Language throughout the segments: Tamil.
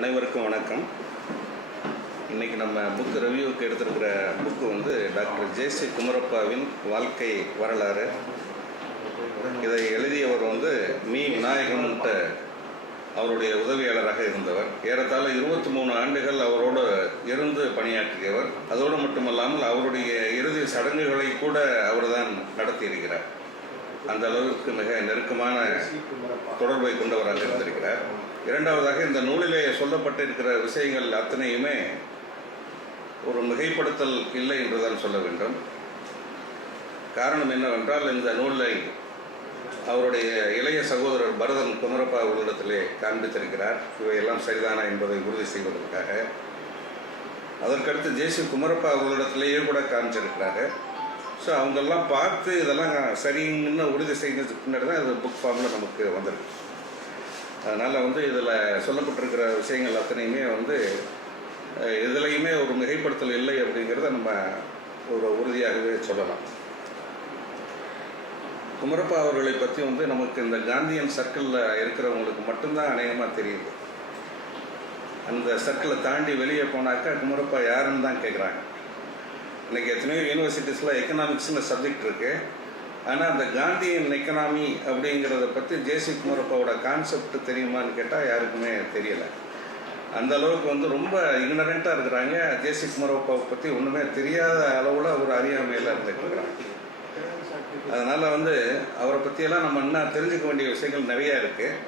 அனைவருக்கும் வணக்கம். இன்றைக்கி நம்ம புக்கு ரிவ்யூவுக்கு எடுத்திருக்கிற புக்கு வந்து டாக்டர் ஜே.சி. குமரப்பாவின் வாழ்க்கை வரலாறு. இதை எழுதியவர் வந்து விநாயகம்ன்ட்டு அவருடைய உதவியாளராக இருந்தவர். ஏறத்தாழ 23 ஆண்டுகள் அவரோடு இருந்து பணியாற்றியவர். அதோடு மட்டுமல்லாமல் அவருடைய இறுதி சடங்குகளை கூட அவர்தான் நடத்தியிருக்கிறார். அந்த அளவுக்கு மிக நெருக்கமான தொடர்பை கொண்டவராக இருந்திருக்கிறார். இரண்டாவதாக, இந்த நூலிலே சொல்லப்பட்டிருக்கிற விஷயங்கள் அத்தனையுமே ஒரு மிகைப்படுத்தல் இல்லை என்றுதான் சொல்ல வேண்டும். காரணம் என்னவென்றால், இந்த நூலை அவருடைய இளைய சகோதரர் பரதன் குமரப்பா அவர்களிடத்திலே காண்பித்திருக்கிறார். இவையெல்லாம் சரிதானா என்பதை உறுதி செய்வதற்காக. அதற்கடுத்து ஜே.சி. குமரப்பா அவர்களிடத்திலேயே கூட காமிச்சிருக்கிறாங்க. ஸோ அவங்கெல்லாம் பார்த்து இதெல்லாம் சரின்னு உறுதி செய்ததுக்கு பின்னாடி தான் இது புக் ஃபார்மில் நமக்கு வந்திருக்கு. அதனால் வந்து இதில் சொல்லப்பட்டிருக்கிற விஷயங்கள் அத்தனையுமே வந்து எதுலையுமே ஒரு மிகைப்படுத்தல் இல்லை அப்படிங்கிறத நம்ம ஒரு உறுதியாகவே சொல்லலாம். குமரப்பா அவர்களை பற்றி வந்து நமக்கு இந்த காந்தியன் சர்க்கிளில் இருக்கிறவங்களுக்கு மட்டும்தான் அநேகமாக தெரியுது. அந்த சர்க்கிளை தாண்டி வெளியே போனாக்கா குமரப்பா யாருன்னு தான் கேட்குறாங்க. இன்றைக்கி எத்தனையோ யூனிவர்சிட்டிஸில் எக்கனாமிக்ஸ்னு சப்ஜெக்ட் இருக்குது. ஆனால் அந்த காந்தியன் எக்கனாமி அப்படிங்கிறத பற்றி ஜே.சி. குமரப்பாவோட கான்செப்ட் தெரியுமான்னு கேட்டால் யாருக்குமே தெரியலை. அந்த அளவுக்கு வந்து ரொம்ப இக்னரண்ட்டாக இருக்கிறாங்க. ஜே.சி. குமரப்பாவை பற்றி ஒன்றுமே தெரியாத அளவில் ஒரு அறியாமையில் இருந்துட்டு இருக்கிறாங்க. அதனால் வந்து அவரை பற்றியெல்லாம் நம்ம இன்னும் தெரிஞ்சுக்க வேண்டிய விஷயங்கள் நிறையா இருக்குது.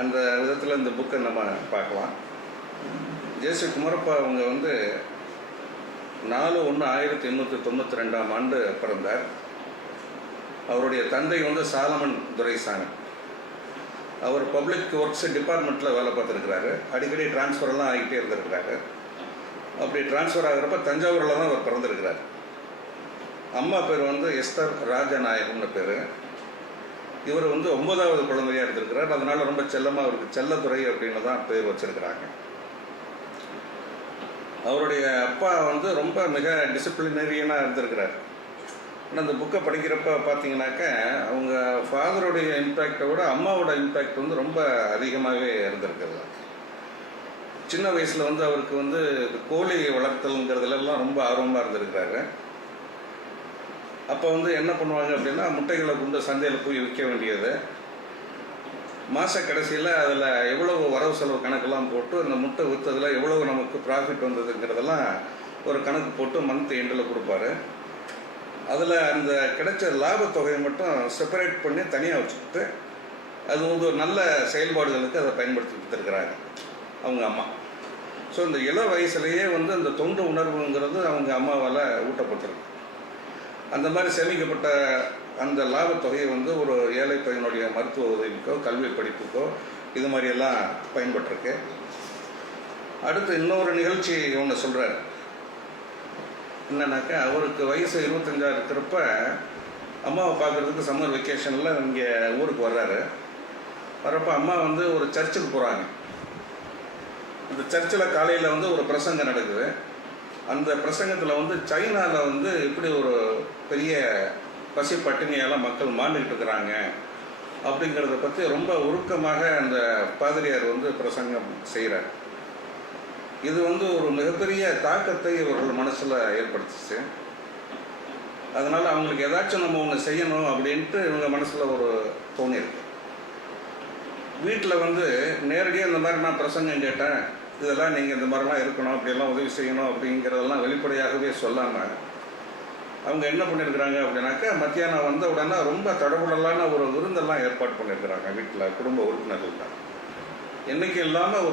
அந்த விதத்தில் இந்த புக்கை நம்ம பார்க்கலாம். ஜே.சி. குமரப்பா அவங்க வந்து 4/1/1892 பிறந்தார். அவருடைய தந்தை வந்து சாலமன் துரைசாமி. அவர் பப்ளிக் ஒர்க்ஸ் டிபார்ட்மெண்ட்டில் வேலை பார்த்துருக்கிறாரு. அடிக்கடி டிரான்ஸ்ஃபரெல்லாம் ஆகிட்டே இருந்திருக்கிறாரு. அப்படி டிரான்ஸ்ஃபர் ஆகிறப்ப தஞ்சாவூரில் தான் அவர் பிறந்திருக்கிறார். அம்மா பேர் வந்து எஸ்தர் ராஜநாயகம்னு பேர். இவர் வந்து 9வது குழந்தையாக இருந்திருக்கிறார். அதனால் ரொம்ப செல்லமாக அவருக்கு செல்லத்துறை அப்படின்னு தான் பேர் வச்சுருக்கிறாங்க. அவருடைய அப்பா வந்து ரொம்ப மிக டிசிப்ளினரியனாக இருந்திருக்கிறார். ஆனால் அந்த புக்கை படிக்கிறப்ப பார்த்தீங்கன்னாக்க அவங்க ஃபாதருடைய இம்பேக்டை விட அம்மாவோட இம்பேக்ட் வந்து ரொம்ப அதிகமாகவே இருந்திருக்கிறது. சின்ன வயசில் வந்து அவருக்கு வந்து கோழி வளர்த்தல்ங்கிறதுலாம் ரொம்ப ஆர்வமாக இருந்திருக்கிறாரு. அப்போ வந்து என்ன பண்ணுவாங்க அப்படின்னா, முட்டைகளை கொண்டு சந்தையில் போய் விற்க வேண்டியது. மாத கடைசியில் அதில் எவ்வளவு வரவு செலவு கணக்கெல்லாம் போட்டு அந்த முட்டை விற்றதில் எவ்வளவு நமக்கு ப்ராஃபிட் வந்ததுங்கிறதெல்லாம் ஒரு கணக்கு போட்டு மந்த் எண்டில் கொடுப்பாரு. அதில் அந்த கிடைச்ச லாபத்தொகையை மட்டும் செப்பரேட் பண்ணி தனியாக வச்சுக்கிட்டு அது வந்து ஒரு நல்ல செயல்பாடுகளுக்கு அதை பயன்படுத்தி கொடுத்துருக்குறாங்க அவங்க அம்மா. ஸோ இந்த இள வயசுலேயே வந்து அந்த தொண்டு உணர்வுங்கிறது அவங்க அம்மாவால் ஊட்டப்பட்டிருக்கு. அந்த மாதிரி சேமிக்கப்பட்ட அந்த லாபத்தொகையை வந்து ஒரு ஏழை பையனுடைய மருத்துவ உதவிக்கோ கல்வி படிப்புக்கோ இது மாதிரியெல்லாம் பயன்பட்டிருக்கு. அடுத்து இன்னொரு நிகழ்ச்சி ஒன்று சொல்கிறார். என்னன்னாக்கா, அவருக்கு வயசு 25 இருக்கிறப்ப அம்மாவை பார்க்குறதுக்கு சம்மர் வெக்கேஷனில் இங்கே ஊருக்கு வர்றாரு. வரப்போ அம்மா வந்து ஒரு சர்ச்சுக்கு போகிறாங்க. அந்த சர்ச்சில் காலையில் வந்து ஒரு பிரசங்கம் நடக்குது. அந்த பிரசங்கத்தில் வந்து சைனாவில் வந்து இப்படி ஒரு பெரிய பசி பட்டினியால் மக்கள் மாண்டுக்கிட்டு இருக்கிறாங்க அப்படிங்கிறத பற்றி ரொம்ப உருக்கமாக அந்த பாதிரியார் வந்து பிரசங்கம் செய்கிறார். இது வந்து ஒரு மிகப்பெரிய தாக்கத்தை இவர்கள் மனசில் ஏற்படுத்துச்சு. அதனால் அவங்களுக்கு ஏதாச்சும் நம்ம ஒன்று செய்யணும் அப்படின்ட்டு இவங்க மனசில் ஒரு தோணியிருக்கு. வீட்டில் வந்து நேரடியாக இந்த மாதிரி நான் பிரசங்கம் கேட்டேன், இதெல்லாம் நீங்கள் இந்த மாதிரிலாம் இருக்கணும், அப்படியெல்லாம் உதவி செய்யணும் அப்படிங்கிறதெல்லாம் வெளிப்படையாகவே சொல்லாமல் அவங்க என்ன பண்ணியிருக்கிறாங்க அப்படின்னாக்கா, மத்தியானம் வந்த உடனே ரொம்ப தடபுடலான ஒரு விருந்தெல்லாம் ஏற்பாடு பண்ணியிருக்கிறாங்க வீட்டில் குடும்ப உறுப்பினர்கள் தான். என்றைக்கும் இல்லாமல்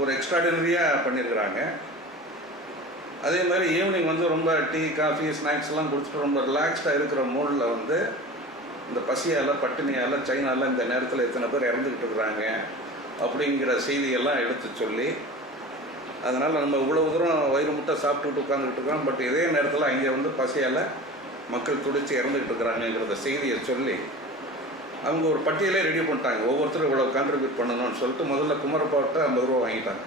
ஒரு எக்ஸ்ட்ராடினரியாக பண்ணியிருக்கிறாங்க. அதே மாதிரி ஈவினிங் வந்து ரொம்ப டீ காஃபி ஸ்நாக்ஸ்லாம் குடிச்சிட்டு ரொம்ப ரிலாக்ஸ்டாக இருக்கிற மூடில் வந்து இந்த பசியால் பட்டினியால் சைனாவில் இந்த நேரத்தில் எத்தனை பேர் இறந்துக்கிட்டு இருக்கிறாங்க அப்படிங்கிற செய்தியெல்லாம் எடுத்து சொல்லி, அதனால் நம்ம இவ்வளவு தூரம் வயிறு முட்டை சாப்பிட்டுட்டு உட்காந்துக்கிட்டு இருக்கோம், பட் இதே நேரத்தில் அங்கே வந்து பசியால் மக்கள் துடிச்சு இறந்துக்கிட்டு இருக்கிறாங்கங்கிறத செய்தியை சொல்லி அவங்க ஒரு பட்டியலே ரெடி பண்ணிட்டாங்க. ஒவ்வொருத்தரும் இவ்வளோ கான்ட்ரிபியூட் பண்ணணும்னு சொல்லிட்டு முதல்ல குமரப்பாட்ட 50 ரூபா வாங்கிட்டாங்க.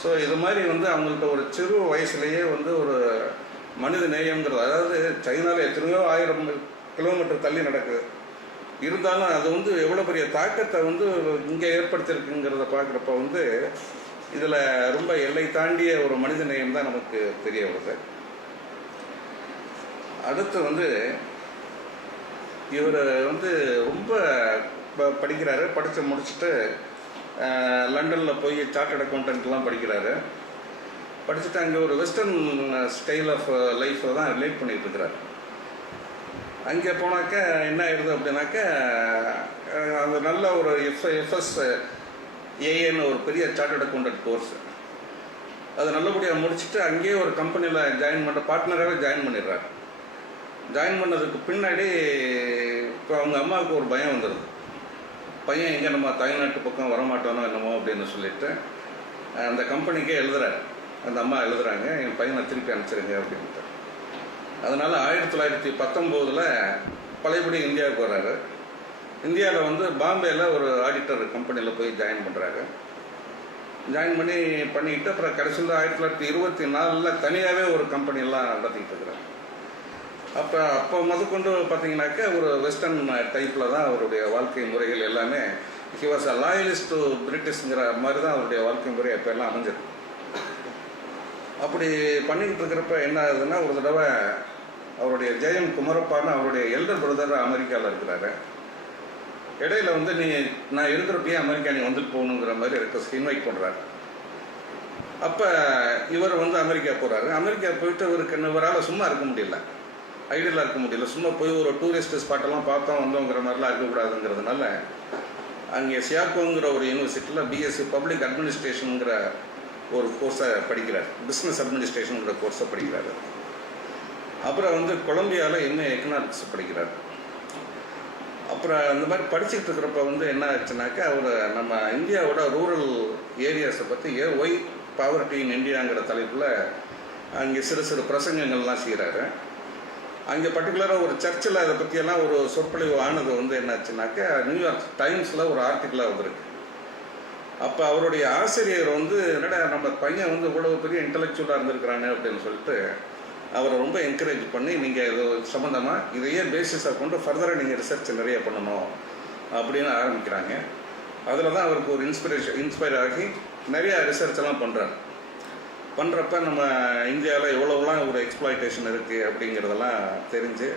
ஸோ இது மாதிரி வந்து அவங்கள்ட்ட ஒரு சிறு வயசுலேயே வந்து ஒரு மனித நேயங்கிறது, அதாவது சைனாவில் எத்தனையோ 1000 கிலோமீட்டர் தள்ளி நடக்குது. இருந்தாலும் அது வந்து எவ்வளோ பெரிய தாக்கத்தை வந்து இங்கே ஏற்படுத்தியிருக்குங்கிறத பார்க்குறப்ப வந்து இதில் ரொம்ப எல்லை தாண்டிய ஒரு மனித நேயம் தான் நமக்கு தெரிய வருது. அடுத்து வந்து இவர் வந்து ரொம்ப படிக்கிறாரு. படித்து முடிச்சுட்டு லண்டனில் போய் சார்ட்டர்ட் அக்கௌண்டன்ட்லாம் படிக்கிறாரு. படிச்சுட்டு அங்கே ஒரு வெஸ்டர்ன் ஸ்டைல் ஆஃப் லைஃப்பை தான் ரிலேட் பண்ணிகிட்டு இருக்கிறார். அங்கே போனாக்க என்ன ஆயிடுது அப்படின்னாக்க அந்த நல்ல ஒரு எஃப்எஸ் ஏஏன்னு ஒரு பெரிய சார்ட்டர்ட் அக்கௌண்டன்ட் கோர்ஸ் அது நல்லபடியாக முடிச்சுட்டு அங்கேயே ஒரு கம்பெனியில் ஜாயின் பண்ணுற பார்ட்னராகவே ஜாயின் பண்ணிடுறாரு. ஜாயின் பண்ணதுக்கு பின்னாடி இப்போ அவங்க அம்மாவுக்கு ஒரு பயம் வந்துடுது. பையன் எங்கே நம்ம தாய்நாட்டு பக்கம் வரமாட்டானோ என்னமோ அப்படின்னு சொல்லிட்டு அந்த கம்பெனிக்கே எழுதுறாரு. அந்த அம்மா எழுதுறாங்க, என் பையனை திருப்பி அனுப்பிச்சிருங்க அப்படின்ட்டு. அதனால் 1919 பழையபடி இந்தியாவுக்கு வர்றாரு. இந்தியாவில் வந்து பாம்பேயில் ஒரு ஆடிட்டர் கம்பெனியில் போய் ஜாயின் பண்ணுறாரு. ஜாயின் பண்ணிக்கிட்டு அப்புறம் கடைசியில் 1924 தனியாகவே ஒரு கம்பெனியெல்லாம் நடத்திக்கிட்டு இருக்கிறார். அப்போ முதற்கொண்டு பார்த்தீங்கன்னாக்க ஒரு வெஸ்டர்ன் டைப்பில் தான் அவருடைய வாழ்க்கை முறைகள் எல்லாமே. He was a loyalist to பிரிட்டிஷ்ங்கிற மாதிரி தான் அவருடைய வாழ்க்கை முறை அப்போ எல்லாம் அமைஞ்சது. அப்படி பண்ணிக்கிட்டு இருக்கிறப்ப என்ன ஆகுதுன்னா, ஒரு தடவை அவருடைய ஜெயம் குமரப்பான்னு அவருடைய எல்டர் பிரதர் அமெரிக்காவில் இருக்கிறாரு. இடையில வந்து நான் இருக்கிறப்பயே அமெரிக்கா நீ வந்துட்டு போகணுங்கிற மாதிரி இன்வைட் பண்ணுறாரு. அப்போ இவர் வந்து அமெரிக்கா போகிறாரு. அமெரிக்கா போயிட்டு இவரால் சும்மா இருக்க முடியல, ஐடியலாக இருக்க முடியல. சும்மா போய் ஒரு டூரிஸ்ட் ஸ்பாட்டெல்லாம் பார்த்தோம் வந்தோங்கிற மாதிரிலாம் இருக்கக்கூடாதுங்கிறதுனால அங்கே சியாக்கோங்கிற ஒரு யூனிவர்சிட்டியில் பிஎஸ்சி பப்ளிக் அட்மினிஸ்ட்ரேஷனுங்கிற ஒரு கோர்ஸை படிக்கிறார். பிஸ்னஸ் அட்மினிஸ்ட்ரேஷனுங்கிற கோர்ஸை படிக்கிறார். அப்புறம் வந்து கொலம்பியாவில் எம்ஏ எக்கனாமிக்ஸ் படிக்கிறார். அப்புறம் இந்த மாதிரி படிச்சுக்கிட்டு இருக்கிறப்ப வந்து என்ன ஆச்சுனாக்கா, அவர் நம்ம இந்தியாவோட ரூரல் ஏரியாஸை பற்றி ஒய் பாவர்ட்டி இன் இந்தியாங்கிற தலைப்பில் அங்கே சிறு சிறு பிரசங்கங்கள்லாம் செய்கிறாரு. அங்கே பர்டிகுலராக ஒரு சர்ச்சில் அதை பற்றியெல்லாம் ஒரு சொற்பொழிவு ஆனது வந்து என்னாச்சுனாக்கா, நியூயார்க் டைம்ஸில் ஒரு ஆர்டிக்கலாக வந்திருக்கு. அப்போ அவருடைய ஆசிரியர் வந்து என்னடா நம்ம பையன் வந்து இவ்வளோ பெரிய இன்டலெக்சுவலாக இருந்திருக்கிறானே அப்படின்னு சொல்லிட்டு அவரை ரொம்ப என்கரேஜ் பண்ணி, நீங்கள் இது சம்மந்தமாக இதையே பேசிஸாக கொண்டு ஃபர்தராக நீங்கள் ரிசர்ச் நிறைய பண்ணணும் அப்படின்னு ஆரம்பிக்கிறாங்க. அதில் தான் அவருக்கு ஒரு இன்ஸ்பயர் ஆகி நிறையா ரிசர்ச் எல்லாம் பண்ணுறப்ப நம்ம இந்தியாவில் எவ்வளோலாம் ஒரு எக்ஸ்ப்ளாய்டேஷன் இருக்குது அப்படிங்கிறதெல்லாம் தெரிஞ்சு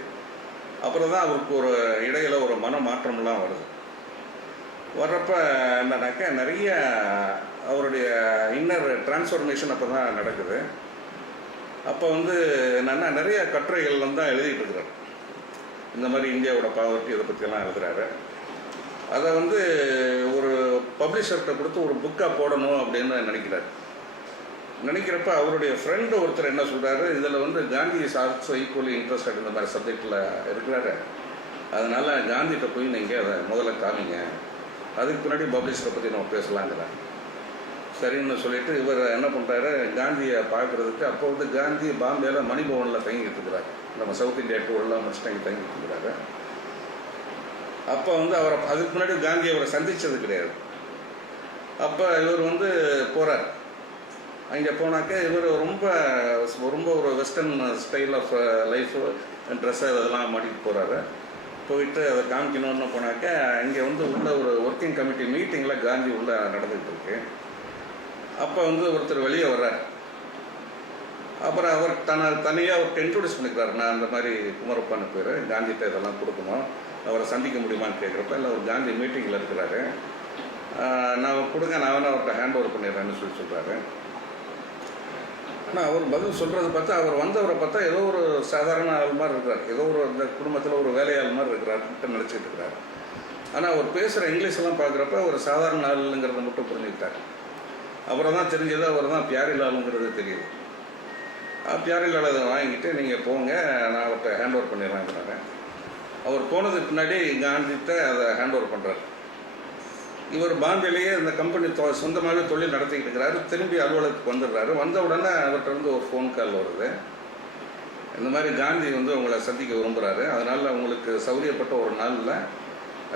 அப்புறம் தான் அவருக்கு ஒரு இடையில் ஒரு மன மாற்றம்லாம் வருது. வர்றப்ப என்னன்னாக்கா நிறைய அவருடைய இன்னர் டிரான்ஸ்ஃபர்மேஷன் அப்போ தான் நடக்குது. அப்போ வந்து என்னென்னா நிறைய கட்டுரைகள் தான் எழுதிட்டு இருக்கிறார். இந்த மாதிரி இந்தியாவோட பாவர்ட்டி இதை பற்றியெல்லாம் எழுதுகிறாரு. அதை வந்து ஒரு பப்ளிஷர்கிட்ட கொடுத்து ஒரு புக்காக போடணும் அப்படின்னு நினைக்கிறப்ப அவருடைய ஃப்ரெண்டு ஒருத்தர் என்ன சொல்கிறாரு, இதில் வந்து Gandhi is also equally interested இந்த மாதிரி சப்ஜெக்டில் இருக்கிறாரு, அதனால் காந்திகிட்ட போய் நீங்கள் அதை முதல்ல காமிங்க, அதுக்கு பின்னாடி பப்ளிஷரை பற்றி நம்ம பேசலாங்கிறார். சரின்னு சொல்லிட்டு இவர் என்ன பண்ணுறாரு, காந்தியை பார்க்குறதுக்கு அப்போ வந்து காந்தி பாம்பேயில் மணிபவனில் தங்கிட்டு இருக்கிறார். நம்ம சவுத் இந்தியா டூர்லாம் முடிச்சுட்டு அங்கே தங்கிட்டு இருக்கிறாரு. அப்போ வந்து அவரை அதுக்கு முன்னாடி காந்தி அவரை சந்தித்தது கிடையாது. அப்போ இவர் வந்து போகிறார். அங்கே போனாக்க இவர் ரொம்ப ரொம்ப ஒரு western style of life dress அதெல்லாம் மாட்டிட்டு போகிறாரு. போயிட்டு அதை காமிக்கணும்னு போனாக்க இங்கே வந்து உள்ள ஒரு ஒர்க்கிங் கமிட்டி மீட்டிங்கில் காந்தி உள்ளே நடந்துகிட்டு இருக்கு. அப்போ வந்து ஒருத்தர் வெளியே வர்றார். அப்புறம் அவர் தனியாக அவர்கிட்ட இன்ட்ரோடியூஸ் பண்ணிக்கிறார். நான் அந்த மாதிரி குமரப்பான்னு பேர், காந்திகிட்ட இதெல்லாம் கொடுக்கணும், அவரை சந்திக்க முடியுமான்னு கேட்குறப்ப, இல்லை ஒரு காந்தி மீட்டிங்கில் இருக்கிறாரு, நான் கொடுங்க, நான் வேணா அவர்கிட்ட ஹேண்ட் ஓவர் பண்ணிடுறேன்னு சொல்கிறாரு. ஆனால் அவர் பதில் சொல்கிறது பார்த்தா, அவர் வந்தவரை பார்த்தா ஏதோ ஒரு சாதாரண ஆள் மாதிரி இருக்கிறார், ஏதோ ஒரு இந்த குடும்பத்தில் ஒரு வேலையாள் மாதிரி இருக்கிறார்கிட்ட நினச்சிட்டு இருக்கிறார். ஆனால் அவர் பேசுகிற இங்கிலீஷெல்லாம் பார்க்குறப்ப ஒரு சாதாரண ஆளுங்கிறத மட்டும் புரிஞ்சுக்கிட்டார். அப்புறம் தான் தெரிஞ்சது அவர் தான் பியாரிலாலுங்கிறது தெரியுது. பியாரிலால் அதை வாங்கிட்டு நீங்கள் போங்க, நான் அவர்கிட்ட ஹேண்ட் ஓவர் பண்ணிடுறேங்கிறாங்க. அவர் போனதுக்கு பின்னாடி காந்திகிட்ட அதை ஹேண்ட் ஓவர் பண்ணுறாரு. இவர் பாம்பேலேயே இந்த கம்பெனி சொந்தமாகவே தொழில் நடத்திக்கிட்டு இருக்கிறாரு. திரும்பி அலுவலகத்துக்கு வந்துடுறாரு. வந்த உடனே அவர்கிட்ட வந்து ஒரு ஃபோன் கால் வருது, இந்த மாதிரி காந்தி வந்து உங்களை சந்திக்க விரும்புகிறாரு, அதனால் உங்களுக்கு சௌரியப்பட்ட ஒரு நாளில்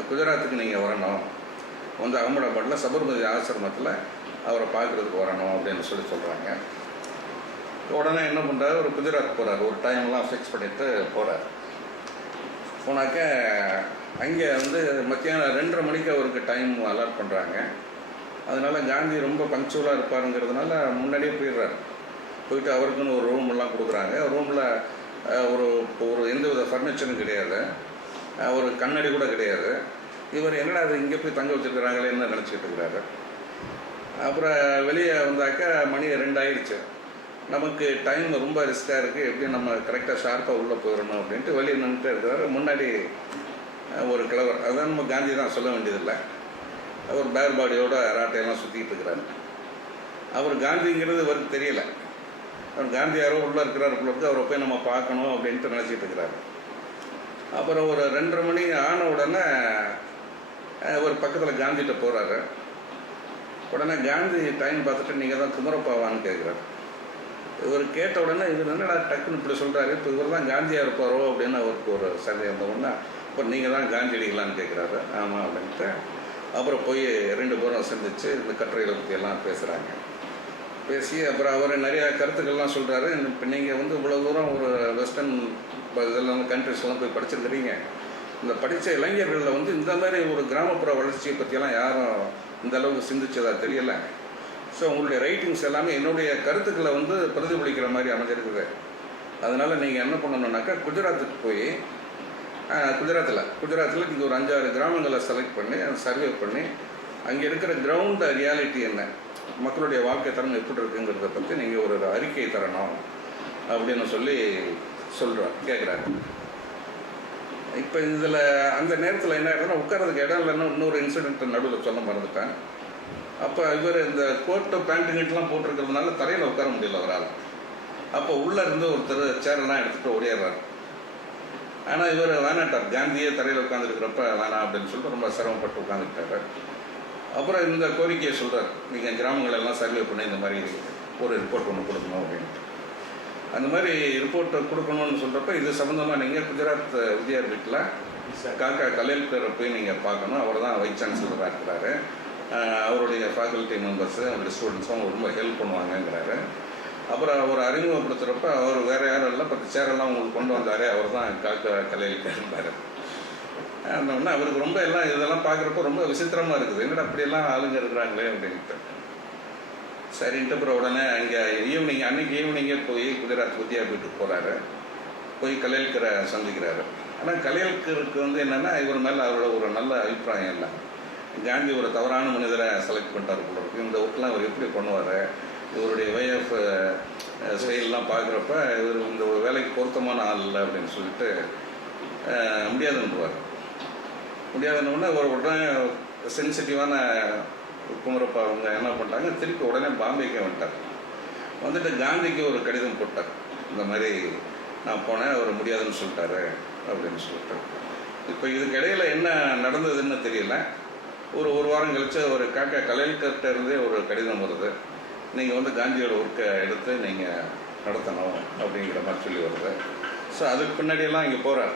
குஜராத்துக்கு நீங்கள் வரணும், வந்து அகமதாபாத்தில் சபர்மதி ஆசிரமத்தில் அவரை பார்க்குறதுக்கு வரணும் அப்படின்னு சொல்கிறாங்க. உடனே என்ன பண்ணுறாரு, ஒரு குஜராத் போகிறார். ஒரு டைம்லாம் ஃபிக்ஸ் பண்ணிவிட்டு போகிறார். போனாக்க அங்கே வந்து மத்தியானம் 2:30 மணிக்கு அவருக்கு டைம் அலாட் பண்ணுறாங்க. அதனால் காந்தி ரொம்ப பங்க்சுவலாக இருப்பாருங்கிறதுனால முன்னாடியே போயிடுறாரு. போயிட்டு அவருக்குன்னு ஒரு ரூம் எல்லாம் கொடுக்குறாங்க. ரூமில் ஒரு ஒரு எந்த வித ஃபர்னிச்சரும் கிடையாது, ஒரு கண்ணாடி கூட கிடையாது. இவர் என்னடா அது இங்கே போய் தங்க வச்சுருக்கிறாங்களேன்னு நினச்சிக்கிட்டு இருக்கிறாரு. அப்புறம் வெளியே வந்தாக்கா மணி 2 ஆயிடுச்சு. நமக்கு டைம் ரொம்ப ரிஸ்க்காக இருக்குது, எப்படியும் நம்ம கரெக்டாக ஷார்ப்பாக உள்ளே போயிடணும் அப்படின்ட்டு வெளியே நின்றுட்டு இருக்கிறாரு. முன்னாடி ஒரு கிழவர், அதான் நம்ம காந்தி தான், சொல்ல வேண்டியதில்லை, அவர் பேர் பாடியோட ராட்டையெல்லாம் சுற்றிக்கிட்டு இருக்கிறாரு. அவர் காந்திங்கிறது அவருக்கு தெரியலை. அவர் காந்தி யாரோ உள்ளே இருக்கிறாரு பொழுது அவரை போய் நம்ம பார்க்கணும் அப்படின்ட்டு நினச்சிட்டு இருக்கிறாரு. அப்புறம் ஒரு 2:30 மணி ஆன உடனே ஒரு பக்கத்தில் காந்திகிட்ட போகிறாரு. உடனே காந்தி டைம் பார்த்துட்டு நீங்கள் தான் குமரப்பாவான்னு கேட்குறாரு. இவர் கேட்ட உடனே இவர் என்னடா டக்குன்னு இப்படி சொல்கிறாரு, இப்போ இவர் தான் காந்தியாக இருப்பாரோ அப்படின்னு அவருக்கு ஒரு சந்தேகம் இருந்தவுடனே அப்புறம் நீங்கள் தான் காந்தியடிகளான்னு கேட்குறாரு. ஆமாம் அப்படின்ட்டு அப்புறம் போய் 2 பேரும் சந்தித்து இந்த கட்டுரைகளை பற்றி எல்லாம் பேசுகிறாங்க. பேசி அப்புறம் அவர் நிறையா கருத்துக்கள்லாம் சொல்கிறாரு. இப்போ நீங்கள் வந்து இவ்வளோ தூரம் ஒரு வெஸ்டர்ன் இதெல்லாம் கண்ட்ரிஸ்லாம் போய் படிச்சிருக்கிறீங்க, இந்த படித்த இளைஞர்களில் வந்து இந்த மாதிரி ஒரு கிராமப்புற வளர்ச்சியை பற்றியெல்லாம் யாரும் இந்த அளவுக்கு சிந்திச்சதா தெரியலை. ஸோ உங்களுடைய ரைட்டிங்ஸ் எல்லாமே என்னுடைய கருத்துக்களை வந்து பிரதிபலிக்கிற மாதிரி அமைஞ்சிருக்குது. அதனால் நீங்கள் என்ன பண்ணணுன்னாக்கா குஜராத்துக்கு போய் குஜராத்தில் நீங்கள் ஒரு 5-6 கிராமங்களை செலக்ட் பண்ணி சர்வே பண்ணி அங்கே இருக்கிற கிரவுண்ட் ரியாலிட்டி என்ன, மக்களுடைய வாழ்க்கை தரம் எப்படி இருக்குங்கிறத பற்றி நீங்கள் ஒரு அறிக்கை தரணும் அப்படின்னு சொல்லி கேட்குறாரு. இப்போ இதில் அந்த நேரத்தில் என்ன ஆகிடுதுன்னா உட்காரதுக்கு இடம் இல்லைன்னா இன்னொரு இன்சிடென்ட் நடுவில் சொல்ல மறந்துட்டேன். அப்போ இவர் இந்த கோட்டு பேண்ட்டுங்கிட்டலாம் போட்டிருக்கிறதுனால தரையில் உட்கார முடியல அவரால். அப்போ உள்ளே இருந்து ஒருத்தர் சேரெல்லாம் எடுத்துகிட்டு ஓடிடுறாரு. ஆனால் இவர் வேணாட்டார், காந்தியே தரையில் உட்காந்துருக்கிறப்ப வேணாம் அப்படின்னு சொல்லிட்டு ரொம்ப சிரமப்பட்டு உட்காந்துக்கிட்டார். அப்புறம் இந்த கோரிக்கையை சொல்கிறார், நீங்கள் கிராமங்களெல்லாம் சர்வே பண்ணி இந்த மாதிரி ஒரு ரிப்போர்ட் ஒன்று கொடுக்கணும் அப்படின்ட்டு. அந்த மாதிரி ரிப்போர்ட்டை கொடுக்கணும்னு சொல்கிறப்ப இது சம்மந்தமாக நீங்கள் குஜராத் வித்யாபீட்டில் காக்கா கலேல்கரை போய் நீங்கள் பார்க்கணும். அவர் தான் வைஸ் சான்சலராக இருக்கிறாரு. அவருடைய ஃபேக்கல்ட்டி மெம்பர்ஸு அவருடைய ஸ்டூடெண்ட்ஸும் அவங்க ரொம்ப ஹெல்ப் பண்ணுவாங்கங்கிறாரு. அப்புறம் அவர் அறிமுகப்படுத்துகிறப்ப அவர் வேறு யாரும் இல்லை, 10 சேரெல்லாம் உங்களுக்கு கொண்டு வந்தார், அவர் தான் காக்கா கலேல்கர் இருந்தார். அந்த அவருக்கு ரொம்ப எல்லாம் இதெல்லாம் பார்க்குறப்ப ரொம்ப விசித்திரமாக இருக்குது, என்னடா அப்படியெல்லாம் ஆளுங்க இருக்கிறாங்களே அப்படின்ட்டு. சரின்ட்டு அப்புறம் உடனே அங்கே அன்றைக்கி ஈவினிங்கே போய் குஜராத் வித்யாபீட்டுக்கு போகிறாரு. போய் கலேல்கரை சந்திக்கிறாரு. ஆனால் கலேல்கருக்கு வந்து என்னென்னா இவர் மேலே அவரோட ஒரு நல்ல அபிப்பிராயம் இல்லை. காந்தி ஒரு தவறான மனிதரை செலக்ட் பண்ணிட்டார் போல இருக்கு, இந்த ஒர்க்லாம் அவர் எப்படி பண்ணுவார், இவருடைய வே ஆஃப் ஸ்டைல்லாம் பார்க்குறப்ப இவர் இந்த ஒரு வேலைக்கு பொருத்தமான ஆள் இல்லை அப்படின்னு சொல்லிட்டு முடியாதுன்னு ஒரு உடனே சென்சிட்டிவான குமரப்பா அவங்க என்ன பண்ணிட்டாங்க, திருப்பி உடனே பாம்பேக்கே வந்துட்டு காந்திக்கு ஒரு கடிதம் போட்டார். இந்த மாதிரி நான் போனேன், அவர் முடியாதுன்னு சொல்லிட்டாரு அப்படின்னு சொல்லிட்டு. இப்போ இதுக்கு இடையில என்ன நடந்ததுன்னு தெரியல. ஒரு வாரம் கழிச்சு ஒரு காக்கா கலேல்கர்கிட்ட இருந்தே ஒரு கடிதம் வருது, நீங்கள் வந்து காந்தியோட ஒர்க்கை எடுத்து நீங்கள் நடத்தணும் அப்படிங்கிற மாதிரி சொல்லி வருது. ஸோ அதுக்கு பின்னாடியெல்லாம் இங்கே போகிறார்.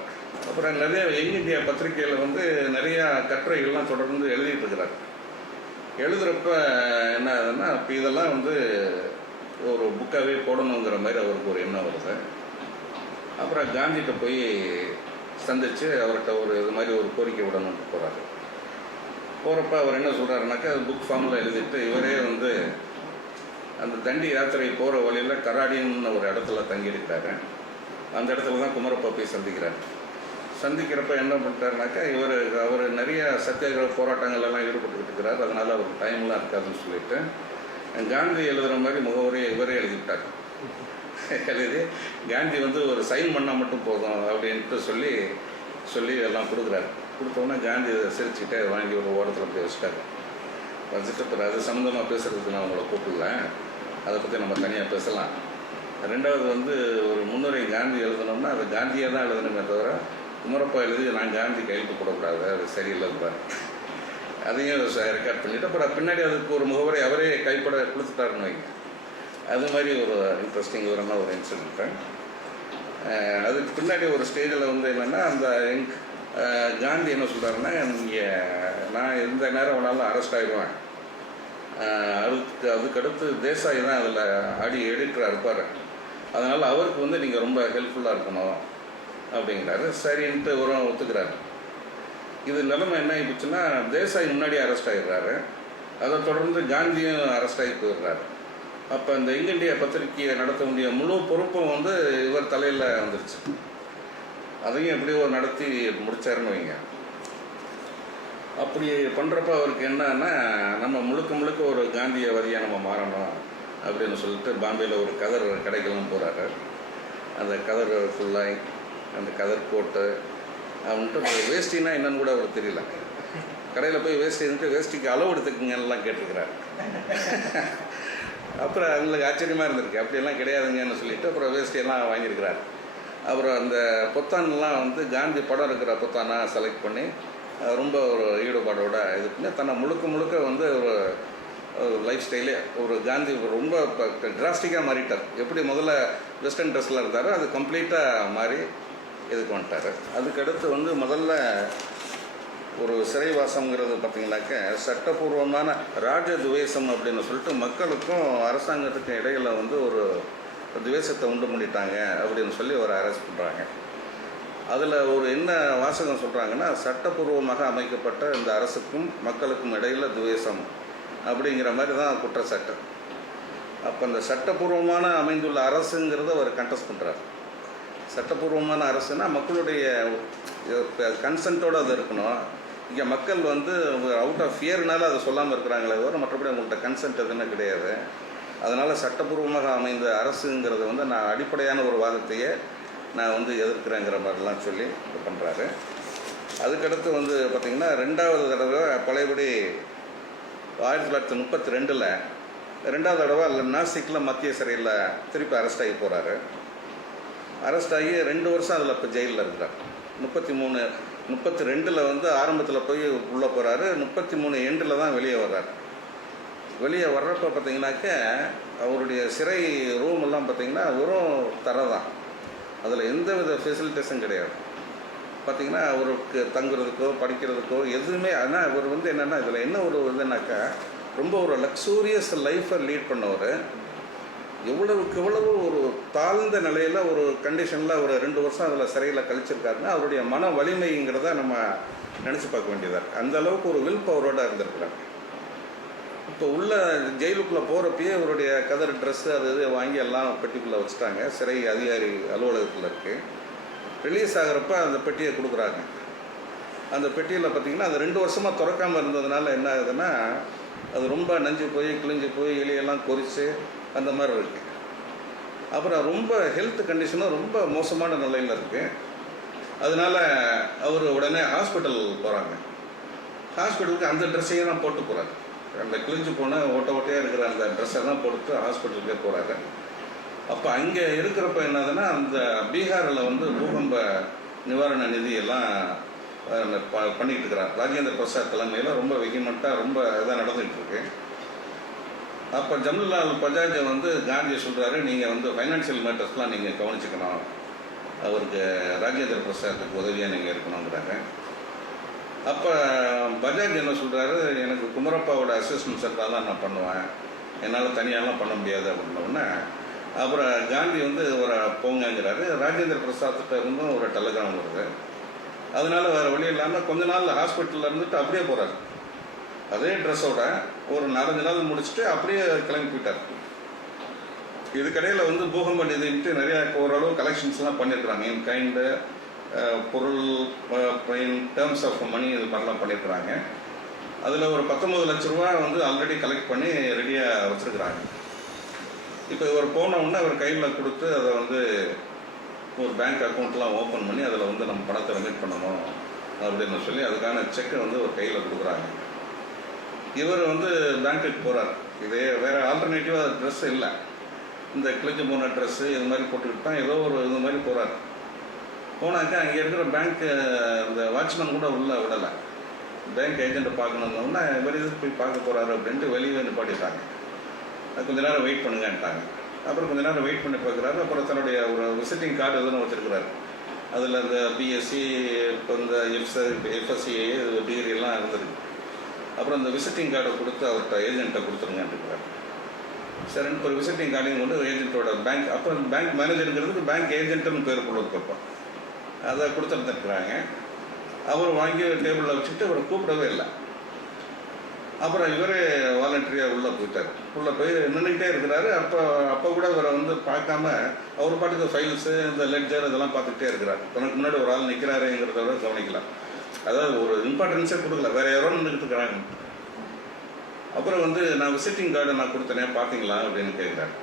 அப்புறம் நிறைய யங் இந்தியா பத்திரிகையில் வந்து நிறையா கட்டுரைகள்லாம் தொடர்ந்து எழுதிட்டு இருக்கிறார். எழுதுகிறப்ப என்ன ஆகுதுன்னா இப்போ இதெல்லாம் வந்து ஒரு புக்காகவே போடணுங்கிற மாதிரி அவருக்கு ஒரு எண்ணம் வருது. அப்புறம் காந்திகிட்ட போய் சந்தித்து அவர்கிட்ட ஒரு இது மாதிரி ஒரு கோரிக்கை விடணும்னு போகிறாரு. போகிறப்ப அவர் என்ன சொல்கிறாருனாக்கா புக் ஃபார்மில் எழுதிட்டு இவரே வந்து அந்த தண்டி யாத்திரை போகிற வழியில் கராடின்னு ஒரு இடத்துல தங்கியிருக்காரு. அந்த இடத்துல தான் குமரப்பா போய் சந்திக்கிறப்ப என்ன பண்ணிட்டாருனாக்கா அவர் நிறைய சத்தியாகிரக போராட்டங்கள்லாம் ஈடுபட்டுக்கிட்டு இருக்கிறார். அதனால் அவருக்கு டைம்லாம் இருக்காதுன்னு சொல்லிட்டு காந்தி எழுதுகிற மாதிரி முகவரியை இவரே எழுதிவிட்டார். எழுதி காந்தி வந்து ஒரு சைன் பண்ணால் மட்டும் போதும் அப்படின்ட்டு சொல்லி எல்லாம் கொடுக்குறாரு. கொடுத்தோன்னே காந்தி சிரிச்சுக்கிட்டே வாங்கி ஒரு ஓரத்தில் போய் வச்சுட்டு அப்புறம் அது சம்மந்தமாக பேசுகிறதுக்கு நான் உங்களை கூப்பிடல, அதை பற்றி நம்ம தனியாக பேசலாம். ரெண்டாவது வந்து ஒரு முன்னுரை காந்தி எழுதணும்னா அது காந்தியாக தான் எழுதணுமே தவிர குமரப்பா எழுதி நான் காந்தி கையெழுத்து போடக்கூடாது, அது சரியில்லை பாரு. அதையும் ரெக்கார்ட் பண்ணிவிட்டு அப்புறம் பின்னாடி அதுக்கு ஒரு முகவரை அவரே கைப்பட கொடுத்துட்டாருன்னு வைங்க. அது மாதிரி ஒரு இன்ட்ரெஸ்டிங் விவரமாக ஒரு இன்சிடென்ட்டு. அதுக்கு பின்னாடி ஒரு ஸ்டேஜில் வந்து என்னென்னா அந்த காந்தி என்ன சொல்கிறாருன்னா, நான் எந்த நேரம் வேணாலும் அரெஸ்ட் ஆகிடுவேன், அதுக்கடுத்து தேசாய் தான் அதில் எடிட்டராக இருப்பார், அதனால் அவருக்கு வந்து நீங்கள் ரொம்ப ஹெல்ப்ஃபுல்லாக இருக்கணும் அப்படிங்கிறாரு. சரின்ட்டு ஒத்துக்கிறாரு. இது நிலைமை என்ன ஆகிடுச்சுன்னா, தேசாய் முன்னாடி அரெஸ்ட் ஆகிடுறாரு. அதை தொடர்ந்து காந்தியும் அரெஸ்ட் ஆகி போயிடுறாரு. அப்போ இந்த யங் இந்தியா பத்திரிகையை நடத்த வேண்டிய முழு பொறுப்பும் வந்து இவர் தலையில் வந்துருச்சு. அதையும் எப்படியோ நடத்தி முடிச்சாருன்னு வைங்க. அப்படி பண்ணுறப்ப அவருக்கு என்னன்னா, நம்ம முழுக்க ஒரு காந்தியவாதியாக நம்ம மாறணும் அப்படின்னு சொல்லிட்டு பாம்பேயில் ஒரு கதர் கடைக்கெல்லாம் போகிறாரு. அந்த கதர் ஃபுல்லாக அந்த கதர் கோட்டு அவன்ட்டு வேஷ்டின்னா என்னன்னு கூட அவருக்கு தெரியல. கடையில் போய் வேஷ்டி இருந்துட்டு வேஷ்டிக்கு அளவு எடுத்துக்குங்கலாம் கேட்டிருக்கிறார். அப்புறம் அவங்களுக்கு ஆச்சரியமாக இருந்திருக்கு. அப்படியெல்லாம் கிடையாதுங்கன்னு சொல்லிவிட்டு அப்புறம் வேஷ்டியெல்லாம் வாங்கியிருக்கிறார். அப்புறம் அந்த பொத்தான்லாம் வந்து காந்தி படம் இருக்கிற பொத்தானாக செலக்ட் பண்ணி ரொம்ப ஒரு ஈடுபாடோட இது பண்ணி தன்னை முழுக்க வந்து ஒரு லைஃப் ஸ்டைலே ஒரு காந்தி ரொம்ப டிராஸ்டிக்காக மாறிட்டார். எப்படி முதல்ல வெஸ்டர்ன் ட்ரெஸ்ஸில் இருந்தாரோ அது கம்ப்ளீட்டாக மாறி இதுக்கு வந்துட்டார். அதுக்கடுத்து வந்து முதல்ல ஒரு சிறைவாசம்ங்கிறது பார்த்திங்கனாக்க சட்டப்பூர்வமான ராஜ துவேஷம் அப்படின்னு சொல்லிட்டு மக்களுக்கும் அரசாங்கத்துக்கும் இடையில் வந்து ஒரு துவேஷத்தை உண்டு பண்ணிட்டாங்க அப்படின்னு சொல்லி ஒரு அரெஸ்ட் பண்ணுறாங்க. அதில் ஒரு என்ன வாசகம் சொல்கிறாங்கன்னா, சட்டப்பூர்வமாக அமைக்கப்பட்ட இந்த அரசுக்கும் மக்களுக்கும் இடையில் துவேஷம் அப்படிங்கிற மாதிரி தான் குற்றச்சாட்டு. அப்போ இந்த சட்டப்பூர்வமான அமைந்துள்ள அரசுங்கிறத அவர் கண்டெஸ்ட் பண்ணுறார். சட்டப்பூர்வமான அரசுனா மக்களுடைய கன்சென்ட்டோடு அது இருக்கணும். இங்கே மக்கள் வந்து அவுட் ஆஃப் ஃபியர்னால அதை சொல்லாமல் இருக்கிறாங்களே தவிர மற்றபடி அவங்கள்ட்ட கன்சென்ட் எதுன்னு கிடையாது. அதனால் சட்டப்பூர்வமாக அமைந்த அரசுங்கிறது வந்து நான் அடிப்படையான ஒரு வாதத்தையே நான் வந்து எதிர்க்கிறேங்கிற மாதிரிலாம் சொல்லி இது பண்ணுறாரு. அதுக்கடுத்து வந்து பார்த்திங்கன்னா 2வது தடவை பழையபடி 1932 2வது தடவை நாசிக்கில் மத்திய சிறையில் திருப்பி அரெஸ்ட் ஆகி போகிறாரு. அரெஸ்ட் ஆகி 2 வருஷம் அதில் இப்போ ஜெயிலில் இருக்கிறார். 32 வந்து ஆரம்பத்தில் போய் உள்ளே போகிறாரு. 33 எண்டில் தான் வெளியே வர்றாரு. வெளியே வர்றப்போ பார்த்திங்கனாக்க அவருடைய சிறை ரூமெல்லாம் பார்த்திங்கன்னா வெறும் தரை தான். அதில் எந்த வித ஃபெசிலிட்டிஸும் கிடையாது. பார்த்திங்கன்னா அவருக்கு தங்குறதுக்கோ படிக்கிறதுக்கோ எதுவுமே. ஆனால் இவர் வந்து என்னென்னா இதில் என்ன ஒரு இதுனாக்கா ரொம்ப ஒரு லக்ஸூரியஸ் லைஃப்பை லீட் பண்ணவர். எவ்வளவுக்கு எவ்வளவு ஒரு தாழ்ந்த நிலையில் ஒரு கண்டிஷனில் ஒரு 2 வருஷம் அதில் சிறையில் கழிச்சிருக்காருன்னா அவருடைய மன வலிமைங்கிறத நம்ம நினச்சி பார்க்க வேண்டியதாக. அந்த அளவுக்கு ஒரு வில் பவரோடு இருந்திருக்கிறார். இப்போ உள்ள ஜெயிலுக்குள்ளே போகிறப்பயே அவருடைய கதர் ட்ரெஸ்ஸு அது இது வாங்கி எல்லாம் பெட்டிக்குள்ளே வச்சுட்டாங்க. சிறை அதிகாரி அலுவலகத்தில் இருக்குது. ரிலீஸ் ஆகிறப்ப அந்த பெட்டியை கொடுக்குறாங்க. அந்த பெட்டியில் பார்த்திங்கன்னா அது 2 வருஷமாக திறக்காமல் இருந்ததுனால என்ன ஆகுதுன்னா அது ரொம்ப நஞ்சு போய் கிழிஞ்சு போய் எலியெல்லாம் கொறித்து அந்த மாதிரி இருக்குது. அப்புறம் ரொம்ப ஹெல்த் கண்டிஷனும் ரொம்ப மோசமான நிலையில் இருக்குது. அதனால் அவர் உடனே ஹாஸ்பிட்டல் போகிறாங்க. ஹாஸ்பிட்டலுக்கு அந்த ட்ரெஸ்ஸையே தான் போட்டு போகிறாரு. அந்த கிழிஞ்சு போன ஓட்டையாக இருக்கிற அந்த ட்ரெஸ்ஸை தான் போட்டு ஹாஸ்பிட்டலுக்கே போகிறாங்க. அப்போ அங்கே இருக்கிறப்ப என்னதுன்னா அந்த பீகாரில் வந்து பூகம்ப நிவாரண நிதியெல்லாம் பண்ணிகிட்டு இருக்கிறார். ராஜேந்திர பிரசாத் தலைமையில் ரொம்ப வெகிமெண்ட்டாக ரொம்ப இதாக நடந்துகிட்ருக்கு. அப்போ ஜம்லால் பஜாஜை வந்து காந்தியை சொல்கிறாரு, நீங்கள் வந்து ஃபைனான்சியல் மேட்டர்ஸ்லாம் நீங்கள் கவனிச்சுக்கணும், அவருக்கு ராஜேந்திர பிரசாத்துக்கு உதவியாக நீங்கள் இருக்கணுங்கிறாங்க. அப்போ பஜாஜ் என்ன சொல்கிறாரு, எனக்கு குமரப்பாவோட அசிஸ்டன்ஸ் இருந்தால் தான் நான் பண்ணுவேன், என்னால் தனியாலாம் பண்ண முடியாது அப்படின்னோடனே அப்புறம் காந்தி வந்து ஒரு போங்கங்கிறாரு. ராஜேந்திர பிரசாத்திட்ட இருந்தும் ஒரு டெலிகிராம் வருது. அதனால வேறு வழி இல்லாமல் கொஞ்ச நாள் ஹாஸ்பிட்டலில் இருந்துட்டு அப்படியே போகிறார். அதே ட்ரெஸ்ஸோட ஒரு 4-5 நாள் முடிச்சுட்டு அப்படியே கிளம்பி போயிட்டார். இதுக்கடையில் வந்து பூகம்ப நிதின்ட்டு நிறையா ஓரளவு கலெக்ஷன்ஸ்லாம் பண்ணியிருக்கிறாங்க. இன் கைண்டு பொருள் இன் டேர்ம்ஸ் ஆஃப் மணி இது மாதிரிலாம் பண்ணியிருக்கிறாங்க. அதில் ஒரு 19 லட்ச ரூபா வந்து ஆல்ரெடி கலெக்ட் பண்ணி ரெடியாக வச்சுருக்குறாங்க. இப்போ இவர் போனவுடனே அவர் கையில் கொடுத்து அதை வந்து ஒரு பேங்க் அக்கௌண்ட்லாம் ஓப்பன் பண்ணி அதில் வந்து நம்ம பணத்தை ரெமிட் பண்ணணும் அப்படின்னு சொல்லி அதுக்கான செக்கை வந்து ஒரு கையில் கொடுக்குறாங்க. இவர் வந்து பேங்க்குக்கு போகிறார். இதே வேறு ஆல்டர்னேட்டிவாக ட்ரெஸ் இல்லை, இந்த கிழிஞ்சு போன ட்ரெஸ்ஸு இது மாதிரி போட்டுக்கிட்டு தான் ஏதோ ஒரு இது மாதிரி போகிறார். போனாக்கா அங்கே இருக்கிற பேங்க்கு இந்த வாட்ச்மேன் கூட உள்ளே விடலை. பேங்க் ஏஜெண்ட்டை பார்க்கணுன்னா இவர் இதுக்கு போய் பார்க்க போகிறாரு அப்படின்ட்டு வெளியே நிப்பாட்டிட்டாங்க. கொஞ்ச நேரம் வெயிட் பண்ணுங்கன்ட்டாங்க. அப்புறம் கொஞ்ச நேரம் வெயிட் பண்ணி பார்க்குறாரு. அப்புறம் தன்னுடைய ஒரு விசிட்டிங் கார்டு எதுவும் வச்சுருக்கிறாரு. அதில் இந்த பிஎஸ்சி இப்போ இந்த எஃப்எஸ்சிஏ டிகிரி எல்லாம் இருந்திருக்கு. அப்புறம் இந்த விசிட்டிங் கார்டை கொடுத்து அவர்கிட்ட ஏஜென்ட்டை கொடுத்துருங்கன்ட்டுருக்கிறார். சரின்னு ஒரு விசிட்டிங் கார்டையும் கொண்டு ஏஜென்ட்டோட பேங்க், அப்புறம் பேங்க் மேனேஜருங்கிறதுக்கு பேங்க் ஏஜென்ட்டுன்னு பேர் கொடுத்துருப்போம், அதை கொடுத்துருந்துருக்குறாங்க. அவர் வாங்கி டேபிளில் வச்சுட்டு அவரை கூப்பிடவே இல்லை. அப்புறம் இவரே வாலண்டரியாக உள்ளே போயிட்டார். உள்ளே போய் நின்றுக்கிட்டே இருக்கிறாரு. அப்போ கூட இவரை வந்து பார்க்காம அவர் பாட்டுக்கு ஃபைல்ஸு இந்த லெட்ஜர் இதெல்லாம் பார்த்துக்கிட்டே இருக்கிறார். தனக்கு முன்னாடி ஒரு ஆள் நிற்கிறாருங்கிறத விட கவனிக்கலாம். அதாவது ஒரு இம்பார்ட்டன்ஸே கொடுக்கல, வேறு யாரோ நின்றுக்கிட்டு இருக்கிறாங்க. அப்புறம் வந்து நான் விசிட்டிங் கார்டை நான் கொடுத்தனே பார்த்தீங்களா அப்படின்னு கேட்குறாரு.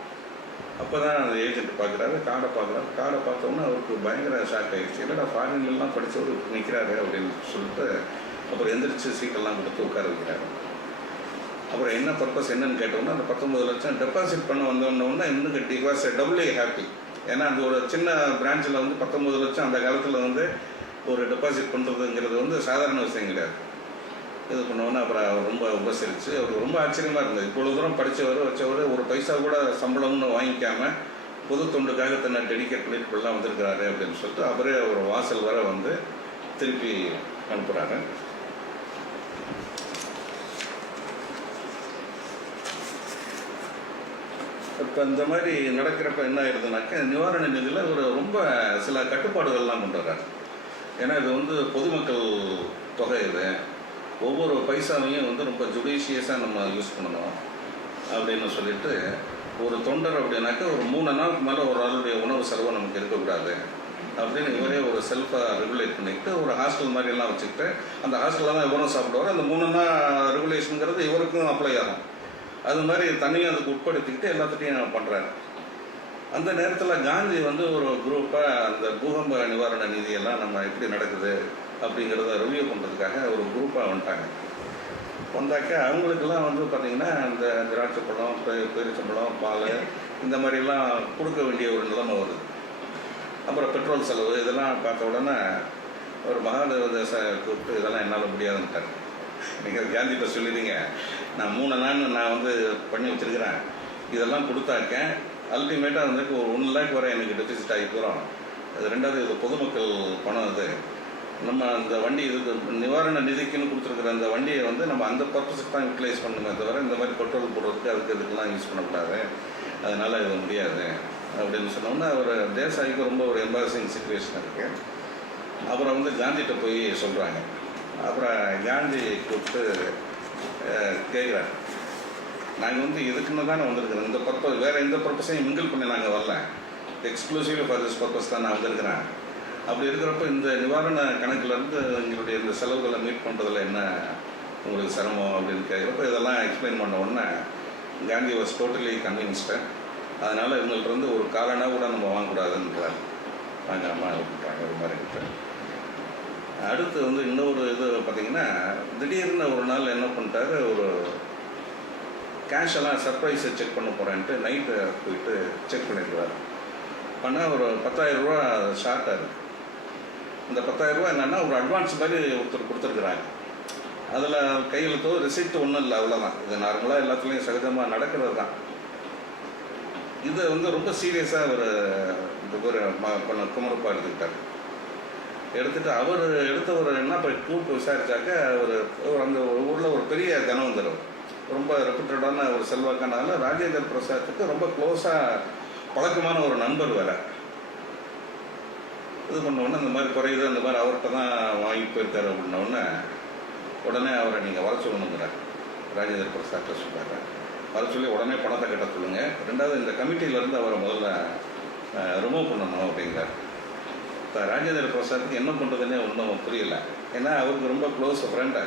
அப்போ தான் அந்த ஏஜென்ட் பார்க்குறாரு, கார்டை பார்க்குறாரு. கார்டை பார்த்தோன்னே அவருக்கு பயங்கர ஷாக் ஆகிடுச்சு. என்னடா ஃபாரின்லாம் படித்தவர் நிற்கிறாரு அப்படின்னு சொல்லிட்டு அப்புறம் எந்திரிச்சு சீட்டெல்லாம் கொடுத்து உட்கார வைக்கிறாரு. அப்புறம் என்ன பர்பஸ் என்னன்னு கேட்டோம்னா, அந்த 19 லட்சம் டெபாசிட் பண்ண வந்தோன்னே இன்னும் கட்டி வாஸ் டபுள்லி ஹாப்பி. ஏன்னா அந்த ஒரு சின்ன பிரான்ச்சில் வந்து 19 லட்சம் அந்த காலத்தில் வந்து ஒரு டெபாசிட் பண்ணுறதுங்கிறது வந்து சாதாரண விஷயம் கிடையாது. இது பண்ணோன்னா அப்புறம் அவர் ரொம்ப உபசரித்து அவருக்கு ரொம்ப ஆச்சரியமாக இருந்தது. இவ்வளோ தூரம் படித்தவர் வச்சவர் ஒரு பைசா கூட சம்பளம்னு வாங்கிக்காமல் பொது தொண்டுக்காக தன்னை டெடிகேட் பண்ணிட்டு இப்படிலாம் வந்திருக்கிறாரு அப்படின்னு சொல்லிட்டு அவரே ஒரு வாசல் வர வந்து திருப்பி அனுப்புகிறாங்க. இப்போ இந்த மாதிரி நடக்கிறப்ப என்ன ஆயிடுதுனாக்க, நிவாரண நிதியில் ஒரு ரொம்ப சில கட்டுப்பாடுகள்லாம் கொண்டு வர்றாரு. ஏன்னா இது வந்து பொதுமக்கள் தொகை, இது ஒவ்வொரு பைசாவையும் வந்து ரொம்ப ஜுடிஷியஸாக நம்ம யூஸ் பண்ணணும் அப்படின்னு சொல்லிட்டு, ஒரு தொண்டர் அப்படின்னாக்க ஒரு 3 நாளுக்கு மேலே ஒரு ஆளுடைய உணவு செலவு நமக்கு இருக்கக்கூடாது அப்படின்னு இவரே ஒரு செல்ஃபாக ரெகுலேட் பண்ணிக்கிட்டு ஒரு ஹாஸ்டல் மாதிரியெல்லாம் வச்சுக்கிட்டு அந்த ஹாஸ்டலில் தான் இவரும் சாப்பிடுவார். அந்த 3 நாள் ரெகுலேஷனுங்கிறது இவருக்கும் அப்ளை ஆகும். அது மாதிரி தனியாக அதுக்கு உட்படுத்திக்கிட்டு எல்லாத்துட்டையும் பண்ணுறாரு. அந்த நேரத்தில் காந்தி வந்து ஒரு குரூப்பாக அந்த பூகம்ப நிவாரண நிதியெல்லாம் நம்ம எப்படி நடக்குது அப்படிங்கிறத ரிவ்யூ பண்ணுறதுக்காக ஒரு குரூப்பாக வந்துட்டாங்க. வந்தாக்க அவங்களுக்கெல்லாம் வந்து பார்த்திங்கன்னா இந்த திராட்சை பழம், பேரிச்சம்பழம், பால் இந்த மாதிரிலாம் கொடுக்க வேண்டிய ஒரு நிலைமை வருது. அப்புறம் பெட்ரோல் செலவு இதெல்லாம் பார்த்த உடனே ஒரு மகாதேவதேச கூப்பிட்டு இதெல்லாம் என்னால் முடியாதுன்ட்டார். நீங்கள் காந்திகிட்ட சொல்லிடுங்க, நான் 3 நாள் நான் வந்து பண்ணி வச்சுருக்கிறேன், இதெல்லாம் கொடுத்தாக்க அல்டிமேட்டாக வந்துட்டு ஒரு 1 லேக் வரை எனக்கு டெபிசிட் ஆகி போகிறோம். அது ரெண்டாவது இது பொதுமக்கள் பணம். இது நம்ம அந்த வண்டி இதுக்கு நிவாரண நிதிக்குன்னு கொடுத்துருக்குற அந்த வண்டியை வந்து நம்ம அந்த பர்பஸுக்கு தான் யூட்டிலைஸ் பண்ணணுமே தவிர இந்த மாதிரி பெட்ரோல் போடுறதுக்கு அதுக்கு இதுக்கெல்லாம் யூஸ் பண்ணக்கூடாது, அதனால் இது முடியாது அப்படின்னு சொன்னோம்னா அவர் தேசாய்க்கு ரொம்ப ஒரு எம்பாரசிங் சுச்சுவேஷன் இருக்குது. அப்புறம் வந்து காந்திகிட்ட போய் சொல்கிறாங்க. அப்புறம் காந்தி கூப்பிட்டு கேட்குறாரு, நாங்கள் வந்து இதுக்குன்னு தானே வந்திருக்கிறோம், இந்த பர்பஸ் வேறு எந்த பர்பஸையும் மிங்கிள் பண்ணி நாங்கள் வரல, எக்ஸ்க்ளூசிவ்லி ஃபார் திஸ் பர்பஸ் தான் நான் வந்திருக்கிறேன். அப்படி இருக்கிறப்ப இந்த நிவாரண கணக்கிலேருந்து எங்களுடைய இந்த செலவுகளை மீட் பண்ணுறதுல என்ன உங்களுக்கு சிரமம் அப்படின்னு கேட்குறப்ப இதெல்லாம் எக்ஸ்பிளைன் பண்ண உடனே காந்தி வாஸ் டோட்டலி கன்வின்ஸ்டு. அதனால் இவங்கள்ட்ட ஒரு காலனா கூட நம்ம வாங்கக்கூடாதுன்றார். வாங்காமல் விட்டுட்டாங்க ஒரு மாதிரி கிட்ட. அடுத்து வந்து இன்னொரு இது பார்த்திங்கன்னா, திடீர்னு ஒரு நாள் என்ன பண்ணிட்டாரு, ஒரு கேஷ் எல்லாம் சர்ப்ரைஸை செக் பண்ண போகிறேன்ட்டு நைட்டு போயிட்டு செக் பண்ணிடுவார். பண்ணால் ஒரு 10,000 ரூபா ஷார்ட்டாக இருக்குது. இந்த 10,000 ரூபா என்னென்னா ஒரு அட்வான்ஸ் மாதிரி ஒருத்தர் கொடுத்துருக்குறாங்க. அதில் கையெழுத்தோ ரிசிப்ட் ஒன்றும் இல்லை, அவ்வளோதான். இது நார்மலாக எல்லாத்துலேயும் சகஜமாக நடக்கிறது தான். இதை வந்து ரொம்ப சீரியஸாக ஒரு குமரப்பா எடுத்துக்கிட்டார். எடுத்துகிட்டு அவர் எடுத்தவர் என்ன போய் கூப்பிட்டு விசாரித்தாக்க அவர் அந்த ஊரில் ஒரு பெரிய தனவந்தர், ரொம்ப ரெப்யூட்டடான ஒரு செல்வாக்கானால ராஜேந்திர பிரசாத்துக்கு ரொம்ப க்ளோஸாக பழக்கமான ஒரு நண்பர் வேறு. இது பண்ணோடனே இந்த மாதிரி குறையுது, அந்த மாதிரி அவர்கிட்ட தான் வாங்கி போயிருக்காரு அப்படின்னோடனே உடனே அவரை நீங்கள் வர சொல்லணுங்கிறார். ராஜேந்திர பிரசாத்தை சொல்கிறாரு, வர சொல்லி உடனே பணத்தை கட்ட சொல்லுங்கள். ரெண்டாவது இந்த கமிட்டியிலேருந்து அவரை முதல்ல ரிமூவ் பண்ணணும் அப்படிங்கிறார். இப்போ ராஜேந்திர பிரசாத்துக்கு என்ன பண்ணுறதுன்னே ஒன்றும் புரியல. ஏன்னா அவருக்கு ரொம்ப க்ளோஸ் ஃப்ரெண்டு,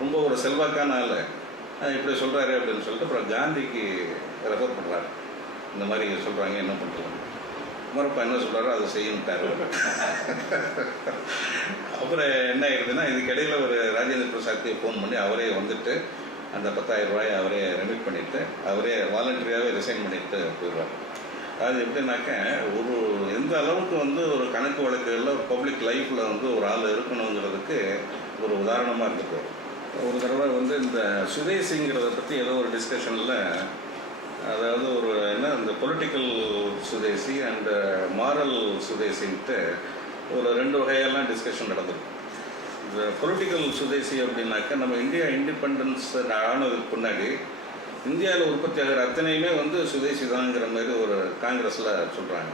ரொம்ப ஒரு செல்வாக்கான ஆள், இப்படி சொல்கிறாரு அப்படின்னு சொல்லிட்டு அப்புறம் காந்திக்கு ரெஃபர் பண்ணுறாரு. இந்த மாதிரி சொல்கிறாங்க, என்ன பண்ணுறது. குமரப்பா என்ன சொல்கிறாரோ அதை செய்யணுட்டாரு. அப்புறம் என்ன ஆயிடுதுன்னா, இதுக்கிடையில் ஒரு ராஜேந்திர பிரசாத்துக்கு ஃபோன் பண்ணி அவரே வந்துட்டு அந்த 10,000 ரூபாயை அவரே ரெமிட் பண்ணிவிட்டு அவரே வாலண்டரியாகவே ரிசைன் பண்ணிட்டு போயிடுவார். அது எப்படின்னாக்க, ஒரு எந்த அளவுக்கு வந்து ஒரு கணக்கு வழக்குகளில் பப்ளிக் லைஃப்பில் வந்து ஒரு ஆள் இருக்கணுங்கிறதுக்கு ஒரு உதாரணமாக இருக்குது. ஒரு தடவை வந்து இந்த சுதேசிங்கிறத பற்றி ஏதோ ஒரு டிஸ்கஷனில், அதாவது ஒரு என்ன இந்த பொலிட்டிக்கல் சுதேசி அண்ட் மாரல் சுதேசின்ட்டு ஒரு 2 வகையெல்லாம் டிஸ்கஷன் நடந்திருக்கும். இந்த பொலிட்டிக்கல் சுதேசி அப்படின்னாக்கா, நம்ம இந்தியா இண்டிபெண்டன்ஸ் ஆனதுக்கு முன்னாடி இந்தியாவில் உற்பத்தி ஆகிற அத்தனையுமே வந்து சுதேசி தான்ங்கிற மாதிரி ஒரு காங்கிரஸில் சொல்கிறாங்க.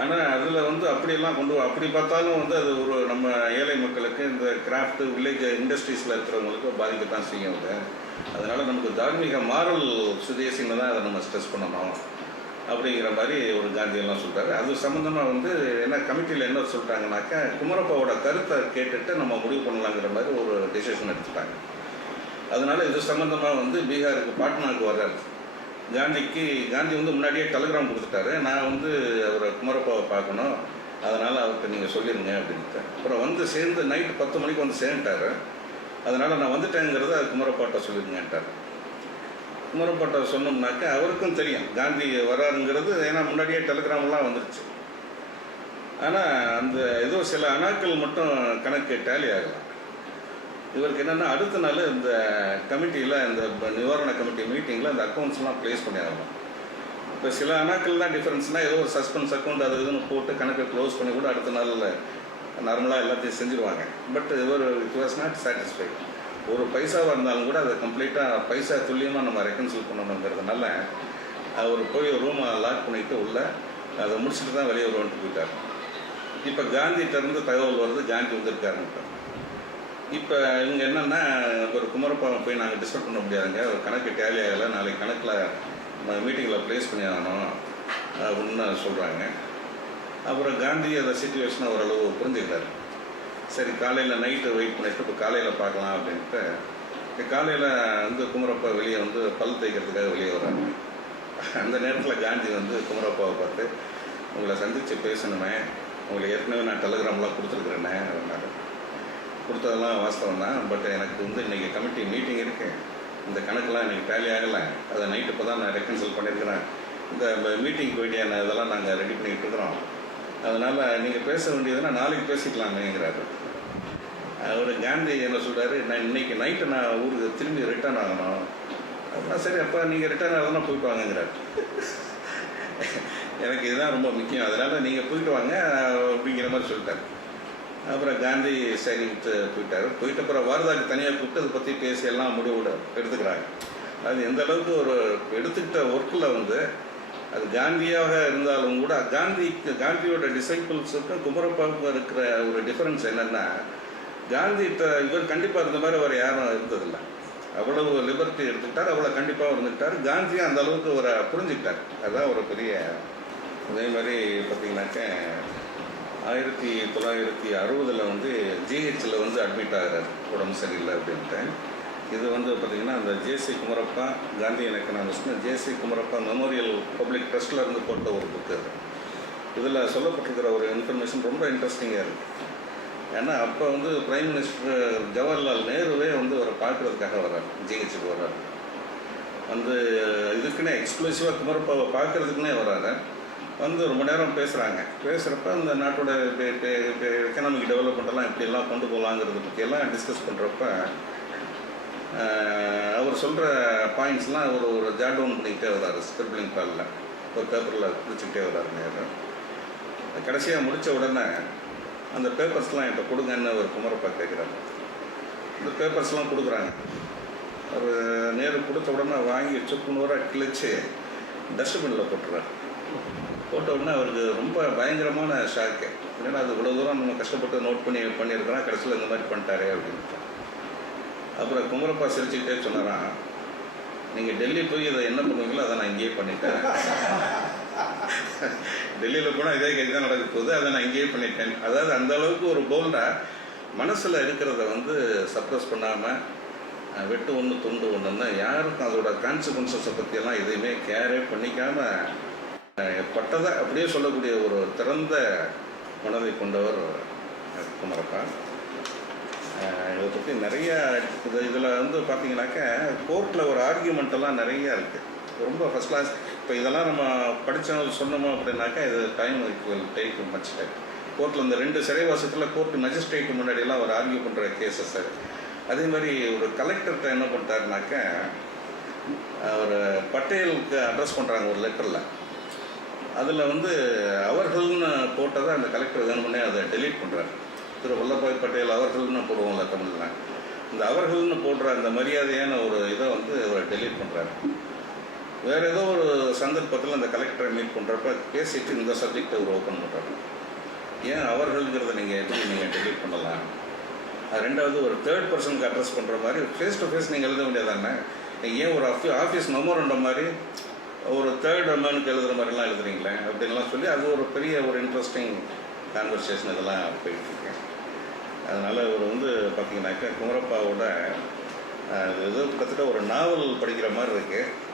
ஆனால் அதில் வந்து அப்படியெல்லாம் அப்படி பார்த்தாலும் வந்து அது ஒரு நம்ம ஏழை மக்களுக்கு இந்த கிராஃப்ட் வில்லேஜ் இண்டஸ்ட்ரீஸில் இருக்கிறவங்களுக்கு பாதிக்கத்தான் செய்யும் அது. அதனால் நமக்கு தார்மீக மாரல் சுதேசின்னு தான் அதை நம்ம ஸ்ட்ரெஸ் பண்ணணும் அப்படிங்கிற மாதிரி ஒரு காந்தியெல்லாம் சொல்கிறாரு. அது சம்மந்தமாக வந்து என்ன கமிட்டியில் என்ன சொல்லிட்டாங்கனாக்கா, குமரப்பாவோட கருத்தை கேட்டுட்டு நம்ம முடிவு பண்ணலாங்கிற மாதிரி ஒரு டிசிஷன் எடுத்துட்டாங்க. அதனால் இது சம்மந்தமாக வந்து பீகாருக்கு பாட்னாவுக்கு வர்றாரு. காந்தி வந்து முன்னாடியே டெலிகிராம் கொடுத்துட்டாரு, நான் வந்து அவரை குமரப்பாவை பார்க்கணும், அதனால் அவர்கிட்ட நீங்கள் சொல்லிடுங்க அப்படின்ட்டு. அப்புறம் வந்து சேர்ந்து நைட்டு 10 மணிக்கு வந்து சேர்ந்துட்டார். அதனால் நான் வந்துட்டேங்கிறத குமரப்பாட்ட சொல்லிடுங்கன்ட்டார். குமரப்பாட்ட சொன்னோம்னாக்க அவருக்கும் தெரியும் காந்தி வராருங்கிறது, ஏன்னா முன்னாடியே டெலிகிராம்லாம் வந்துருச்சு. ஆனால் அந்த ஏதோ சில அணாக்கள் மட்டும் கணக்கு டேலி ஆகலாம். இவருக்கு என்னென்னா அடுத்த நாள் இந்த கமிட்டியில் இந்த நிவாரண கமிட்டி மீட்டிங்கில் அந்த அக்கௌண்ட்ஸ்லாம் ப்ளேஸ் பண்ணி ஆகணும். இப்போ சில அணாக்கள் தான் டிஃப்ரென்ஸ்னால் ஏதோ ஒரு சஸ்பென்ஸ் அக்கௌண்ட் அது இதுன்னு போட்டு கணக்கை க்ளோஸ் பண்ணி கூட அடுத்த நாளில் நார்மலாக எல்லாத்தையும் செஞ்சுருவாங்க. But it was not satisfied. ஒரு பைசாவாக இருந்தாலும் கூட அதை கம்ப்ளீட்டாக பைசா துல்லியமாக நம்ம ரெக்கன்சில் பண்ணணுங்கிறதுனால அவர் போய் ரூமை லாக் பண்ணிவிட்டு உள்ளே அதை முடிச்சுட்டு தான் வெளியே வருவான்ட்டு போயிட்டார். இப்போ காந்திகிட்டேருந்து தகவல் வருது, காந்தி வந்திருக்காருன்ட்டு. இப்போ இவங்க என்னென்னா, ஒரு குமரப்பாவை போய் நாங்கள் டிஸ்டர்ப் பண்ண முடியாதுங்க, ஒரு கணக்கு டேலி ஆகலை, நாளைக்கு கணக்கில் மீட்டிங்கில் ப்ளேஸ் பண்ணி ஆகணும் அப்படின்னு சொல்கிறாங்க. அப்புறம் காந்தி அந்த சிச்சுவேஷனை ஓரளவு புரிஞ்சுக்கிட்டார். சரி, காலையில் நைட்டு வெயிட் பண்ணிவிட்டு இப்போ காலையில் பார்க்கலாம் அப்படின்ட்டு காலையில் வந்து குமரப்பா வெளியே வந்து பல் தேய்க்கிறதுக்காக வெளியே வராங்க. அந்த நேரத்தில் காந்தி வந்து குமரப்பாவை பார்த்து, உங்களை சந்தித்து பேசணுமே, உங்களுக்கு ஏற்கனவே நான் டெலிகிராம்லாம் கொடுத்துருக்குறேன்னே அப்படின்னாரு. கொடுத்ததெல்லாம் வாஸ்தவம் தான், பட் எனக்கு வந்து இன்றைக்கி கமிட்டி மீட்டிங் இருக்குது, இந்த கணக்கெலாம் இன்றைக்கி டேலி ஆகலை, அதை நைட்டு இப்போ தான் நான் ரெக்கன்சில் பண்ணியிருக்கிறேன், இந்த மீட்டிங் போய்ட்டு இதெல்லாம் நாங்கள் ரெடி பண்ணிக்கிட்டு இருக்கிறோம், அதனால் நீங்கள் பேச வேண்டியதுன்னா நாளைக்கு பேசிக்கலாமேங்கிறாரு. அவர் காந்தி என்ன சொல்கிறாரு, நான் இன்றைக்கி நைட்டு நான் ஊருக்கு திரும்பி ரிட்டர்ன் ஆகணும் அப்படின்னா, சரி அப்போ நீங்கள் ரிட்டர்ன் ஆகுதுன்னா போயிட்டு வாங்கங்கிறார். எனக்கு இதுதான் ரொம்ப முக்கியம், அதனால் நீங்கள் போயிட்டு வாங்க அப்படிங்கிற மாதிரி சொல்லிட்டார். அப்புறம் காந்தி சரின்ட்டு போயிட்டு அப்புறம் வாரதாக்கு தனியாக கூப்பிட்டு அதை பற்றி பேசி எல்லாம் முடிவோட எடுத்துக்கிறாங்க. அது எந்த அளவுக்கு ஒரு எடுத்துக்கிட்ட ஒர்க்கில் வந்து அது காந்தியாக இருந்தாலும் கூட காந்தியோட டிசைபிள்ஸுக்கும் குமரப்பாவுக்கும் இருக்கிற ஒரு டிஃபரன்ஸ் என்னென்னா, இவர் கண்டிப்பாக இருந்த மாதிரி அவர் யாரும் இருந்ததில்லை. அவ்வளவு லிபர்ட்டி எடுத்துக்கிட்டார், அவ்வளோ கண்டிப்பாக இருந்துக்கிட்டார். காந்தியும் அந்த அளவுக்கு அவரை புரிஞ்சுக்கிட்டார். அதுதான் ஒரு பெரிய. அதே மாதிரி பார்த்திங்கனாக்க 1960 வந்து ஜிஹெச்சில் வந்து அட்மிட் ஆகிறார், உடம்பு சரியில்லை அப்படின்ட்டு. இது வந்து பார்த்திங்கன்னா அந்த ஜேசி குமரப்பா காந்தி எக்கனாமிஸ்ட்னு ஜேசி குமரப்பா மெமோரியல் பப்ளிக் ட்ரஸ்ட்டில் இருந்து போட்ட ஒரு புக்கு. அது இதில் சொல்லப்பட்டிருக்கிற ஒரு இன்ஃபர்மேஷன் ரொம்ப இன்ட்ரெஸ்டிங்காக இருக்குது. ஏன்னா அப்போ வந்து பிரைம் மினிஸ்டர் ஜவஹர்லால் நேருவே வந்து அவரை பார்க்குறதுக்காக வர்றார், ஜிஹெச்சுக்கு வர்றார். வந்து இதுக்குன்னே எக்ஸ்க்ளூசிவாக குமரப்பாவை பார்க்குறதுக்குன்னே வர்றாரு. வந்து ஒரு மணி நேரம் பேசுகிறப்ப இந்த நாட்டோட எக்கனாமிக் டெவலப்மெண்ட்டெல்லாம் எப்படியெல்லாம் கொண்டு போகலாங்கிறத பற்றியெல்லாம் டிஸ்கஸ் பண்ணுறப்ப அவர் சொல்கிற பாயிண்ட்ஸ்லாம் ஒரு ஜாட் டவுன் பண்ணிக்கிட்டே வர்றாரு, ஸ்கிரிப்ளிங் பேடில் ஒரு பேப்பரில் பிடிச்சிக்கிட்டே வர்றாரு நேரம். கடைசியாக முடித்த உடனே அந்த பேப்பர்ஸ்லாம் என்கிட்ட கொடுங்கன்னு ஒரு குமரப்பா கேட்குறாரு. இந்த பேப்பர்ஸ்லாம் கொடுக்குறாங்க. அவர் நேரு கொடுத்த உடனே வாங்கி சுக்குநூறாக கிழிச்சு டஸ்ட்பினில் போட்டுறாரு. போட்ட உடனே அவருக்கு ரொம்ப பயங்கரமான ஷாக்கு. ஏன்னா அது இவ்வளோ தூரம் நம்ம கஷ்டப்பட்டு நோட் பண்ணியிருக்கிறோம், கடைசியில் இந்த மாதிரி பண்ணிட்டாரே அப்படின்ட்டு. அப்புறம் குமரப்பா சிரிச்சுக்கிட்டே சொன்னாரான், நீங்கள் டெல்லி போய் இதை என்ன பண்ணுவீங்களோ அதை நான் இங்கேயே பண்ணிட்டேன், டெல்லியில் போனால் இதே கேள்வி தான் நடக்க போகுது, அதை நான் இங்கேயே பண்ணிட்டேன். அதாவது அந்த அளவுக்கு ஒரு போல்டாக மனசில் இருக்கிறத வந்து சப்ரஸ் பண்ணாமல் வெட்டு ஒன்று துண்டு ஒன்றுன்னு யாருக்கும் அதோட கான்சிக்வன்சஸை பற்றியெல்லாம் எதையுமே கேரே பண்ணிக்காமல் பட்டதை அப்படியே சொல்லக்கூடிய ஒரு திறந்த மனதை கொண்டவர் குமரப்பா. இதை பற்றி நிறையா இதில் வந்து பார்த்தீங்கன்னாக்க கோர்ட்டில் ஒரு ஆர்கியூமெண்ட்டெல்லாம் நிறையா இருக்குது, ரொம்ப ஃபஸ்ட் கிளாஸ். இப்போ இதெல்லாம் நம்ம படித்தவங்க சொன்னோமோ அப்படின்னாக்கா இது டைம் டேக் மச் டைம். கோர்ட்டில் இந்த 2 சிறைவாசத்தில் கோர்ட்டு மஜிஸ்ட்ரேட்டு முன்னாடியெல்லாம் ஒரு ஆர்கியூ பண்ணுற கேசஸ். அதே மாதிரி ஒரு கலெக்டர்கிட்ட என்ன பண்ணிட்டாருனாக்க, அவர் பட்டேலுக்கு அட்ரஸ் பண்ணுறாங்க ஒரு லெட்டரில், அதில் வந்து அவர்கள்னு போட்டதை அந்த கலெக்டர் வேணுமுன்னே அதை டெலீட் பண்ணுறாரு. திரு வல்லபாய் பட்டேல் அவர்கள்னு போடுவோம்ல தமிழில், இந்த அவர்கள்னு போடுற அந்த மரியாதையான ஒரு இதை வந்து அவர் டெலீட் பண்ணுறாரு. வேறு ஏதோ ஒரு சந்தர்ப்பத்தில் அந்த கலெக்டரை மீட் பண்ணுறப்ப பேசிட்டு இந்த சப்ஜெக்டை ஒரு ஓப்பன் பண்ணுறாங்க. ஏன் அவர்கள்ங்கிறத நீங்கள் எப்படி நீங்கள் டெலிட் பண்ணலாம்? ரெண்டாவது ஒரு தேர்ட் பர்சனுக்கு அட்ரஸ் பண்ணுற மாதிரி ஃபேஸ் டு ஃபேஸ் நீங்கள் எழுத வேண்டியதானே? ஏன் ஒரு ஆஃபீஸ் மெமோரண்டம் மாதிரி ஒரு தேர்ட் அமௌனுக்கு எழுதுகிற மாதிரிலாம் எழுதுறீங்களே அப்படின்லாம் சொல்லி அது ஒரு பெரிய ஒரு இன்ட்ரெஸ்டிங் கான்வர்சேஷன் இதெல்லாம் போயிட்டுருக்கேன். அதனால் ஒரு வந்து பார்த்திங்கனாக்கா குமரப்பாவோட ஏதோ கிட்டத்தட்ட ஒரு நாவல் படிக்கிற மாதிரி இருக்குது.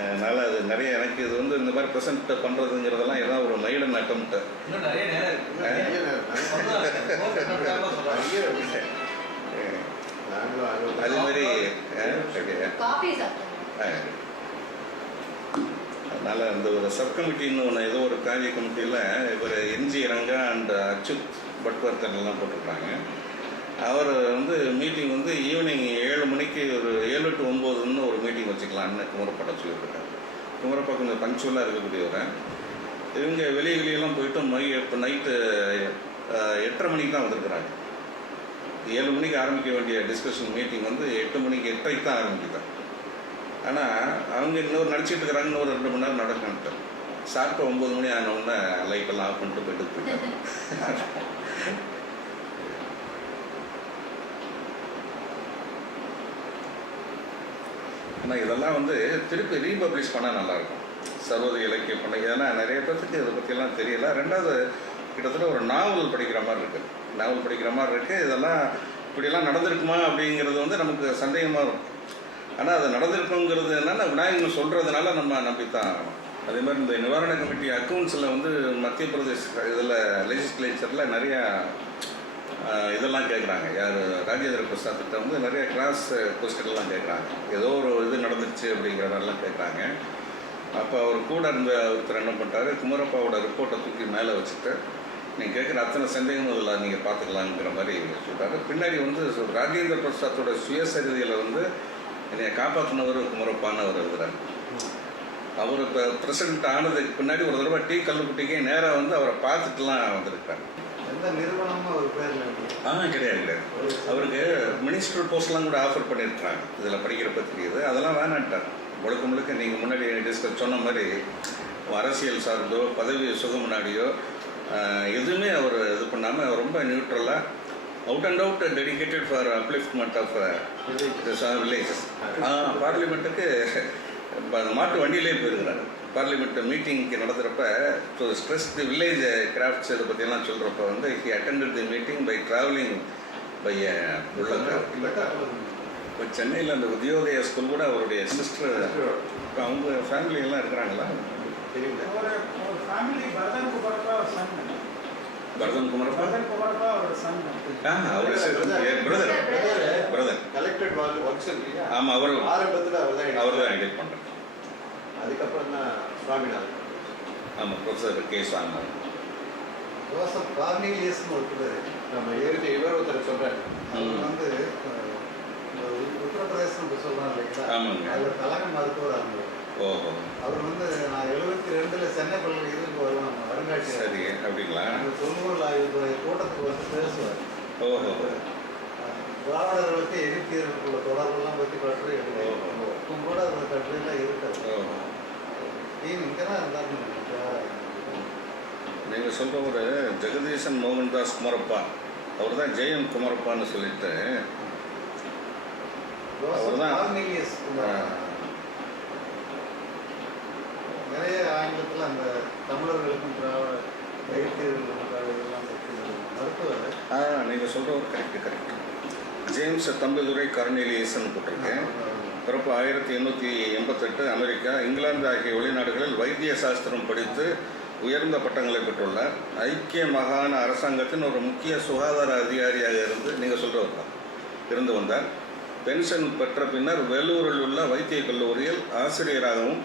அதனால் அது நிறைய எனக்கு இது வந்து இந்த மாதிரி ப்ரெசென்ட் பண்ணுறதுங்கிறதெல்லாம் ஏதாவது ஒரு மைடன் அட்டம்ப்ட். அது மாதிரி அதனால் அந்த ஒரு சப் கமிட்டின்னு ஒன்று ஏதோ ஒரு காரிய கமிட்டியில் இவர் என்ஜி ரங்கா அண்ட் அச்சுத் பட்வர்த்தன்லாம் போட்டிருக்காங்க. அவர் வந்து மீட்டிங் வந்து ஈவினிங் 7 மணிக்கு ஒரு 7 to 9 ஒரு மீட்டிங் வச்சுக்கலான்னு குமரப்பாட்ட சொல்லியிருக்காங்க. குமரப்பா கொஞ்சம் பங்க்சுவலாக இருக்கக்கூடியவர். இவங்க வெளியெல்லாம் போயிட்டு இப்போ நைட்டு 8:30 மணிக்கு தான் வந்திருக்கிறாங்க. 7 மணிக்கு ஆரம்பிக்க வேண்டிய டிஸ்கஷன் மீட்டிங் வந்து 8 மணிக்கு 8:30 தான் ஆரம்பிக்குது. ஆனால் அவங்க இன்னொரு நடிச்சிட்டு இருக்கிறாங்க, இன்னொரு 2 மணி நேரம் நடக்கணுன்ட்டு. சாப்பிட்டு 9 மணி ஆனவுடனே லைட்டெல்லாம் ஆஃப் பண்ணிட்டு போயிட்டாங்க. ஆனால் இதெல்லாம் வந்து திருப்பி ரீபப்ளிஷ் பண்ணால் நல்லாயிருக்கும். சர்வதேய இலக்கிய பண்ண ஏன்னா நிறைய பேர்த்துக்கு இதை பற்றியெல்லாம் தெரியல. ரெண்டாவது கிட்டத்தட்ட ஒரு நாவல் படிக்கிற மாதிரி இருக்குது. இதெல்லாம் இப்படியெல்லாம் நடந்திருக்குமா அப்படிங்கிறது வந்து நமக்கு சந்தேகமாக இருக்கும். ஆனால் அது நடந்திருக்குங்கிறது என்னென்னா விநாயகன் சொல்கிறதுனால நம்ம நம்பித்தான் ஆகணும். அதே மாதிரி இந்த நிவாரண கமிட்டி அக்கௌண்ட்ஸில் வந்து மத்திய பிரதேஷ் இதில் லெஜிஸ்லேச்சரில் நிறையா இதெல்லாம் கேட்குறாங்க. யார் ராஜேந்திர பிரசாத்திட்ட வந்து நிறைய கிராஸ் கொஸ்டின்லாம் கேட்குறாங்க. ஏதோ ஒரு இது நடந்துச்சு அப்படிங்கிற மாதிரிலாம் கேட்குறாங்க. அப்போ அவர் கூட இருந்த ஒருத்தர் என்ன பண்ணிட்டாரு, குமரப்பாவோட ரிப்போர்ட்டை தூக்கி மேலே வச்சுட்டு நீங்கள் கேட்குற அத்தனை சந்தேகமும் இதில் நீங்கள் பார்த்துக்கலாங்கிற மாதிரி சொல்கிறாரு. பின்னாடி வந்து ராஜேந்திர பிரசாத்தோட சுயசரிதையில் வந்து என்னை காப்பாற்றினவர் குமரப்பான்னு அவர் எழுதுறாரு. அவர் இப்போ பிரசிடென்ட் ஆனதுக்கு பின்னாடி ஒரு தடவை டீ கல்லுக்குட்டிக்கே நேராக வந்து அவரை பார்த்துட்டுலாம் வந்திருக்காரு. எந்த நிறுவனமும் அவர் பேரில் கிடையாது. அவருக்கு மினிஸ்டர் போஸ்ட்லாம் கூட ஆஃபர் பண்ணியிருக்கிறாங்க. இதில் படிக்கிறப்ப தெரியுது. அதெல்லாம் வேணான்ட்டார். முழுக்க நீங்கள் முன்னாடி டிஸ்கஸ் சொன்ன மாதிரி அரசியல் சார்ந்தோ பதவி சுகம் முன்னாடியோ எதுவுமே அவர் இது பண்ணாமல் ரொம்ப நியூட்ரலாக out and out dedicated for upliftment of villages. பார்லிமெண்ட்டுக்கு மாட்டு வண்டியிலே போயிருக்கிறார். பார்லிமெண்ட் மீட்டிங்க்கு நடத்துகிறப்ப to stress the village crafts இதை பற்றியெல்லாம் சொல்கிறப்ப வந்து he attended the meeting by travelling by இப்போ சென்னையில் அந்த உதயோதய ஸ்கூல் கூட அவருடைய சிஸ்டர், இப்போ அவங்க ஃபேமிலியெல்லாம் இருக்கிறாங்களா? Bharathan Kumarappa brother collected works இல்லையா? ஆமாம், அவர் ஆரம்பத்தில் அவர் தான் ஐடென்ட் பண்ணுறேன். அதுக்கப்புறம் தான் சுவாமிநாதன். ஆமாம், ப்ரொஃபஸர் கே சுவாமிநாதன். ஜோசப் கார்னிலியஸ்னு ஒருத்தர் நம்ம ஏற்கனவே இவர் ஒருத்தர் சொல்கிறார். அவர் வந்து உத்தரப்பிரதேசம் சொல்கிறாங்க இல்லைங்களா? ஆமாங்க. அதில் கழக மருத்துவராக இருந்தார். ஓஹோ. அவர் வந்து நான் 72 சென்னை பல்கலை இதுக்கு வருவாங்க வருங்காட்சி. சரி, அப்படிங்களா? அந்த தொல்பொருள் ஆய்வுத்துறை கூட்டத்துக்கு வந்து பேசுவார். ஓஹோ. திராவிடர்களுக்கு எகிப்தியர்களுக்குள்ள தொடர்பெல்லாம் பற்றி கட்டுரை எழுதுவோம். கூட அந்த கட்டுரைலாம் இருக்காது. ஓஹோ. இங்கே தான் இருந்தாருன்னு நீங்கள் சொல்கிற ஒரு ஜெகதீசன் மோகன்தாஸ் குமரப்பா, அவர் தான் ஜெயம் குமரப்பான்னு சொல்லிட்டு அவர் தான் நிறைய ஆங்கிலத்தில் அந்த தமிழர்களுக்கும் எகிப்தியர்களுக்கும் நீங்கள் சொல்கிற ஒரு கரெக்டு. ஜேம்ஸ் தம்பிதுரை கர்னேலியஸ்ன்னு போட்டிருக்கேன். பிறப்பு 1888, அமெரிக்கா, இங்கிலாந்து ஆகிய வெளிநாடுகளில் வைத்திய சாஸ்திரம் படித்து உயர்ந்த பட்டங்களை பெற்றுள்ளார். ஐக்கிய மாகாண அரசாங்கத்தின் ஒரு முக்கிய சுகாதார அதிகாரியாக நீங்கள் சொல்கிறவர் தான் இருந்து வந்தார். பென்ஷன் பெற்ற பின்னர் வேலூரில் உள்ள வைத்திய கல்லூரியில் ஆசிரியராகவும்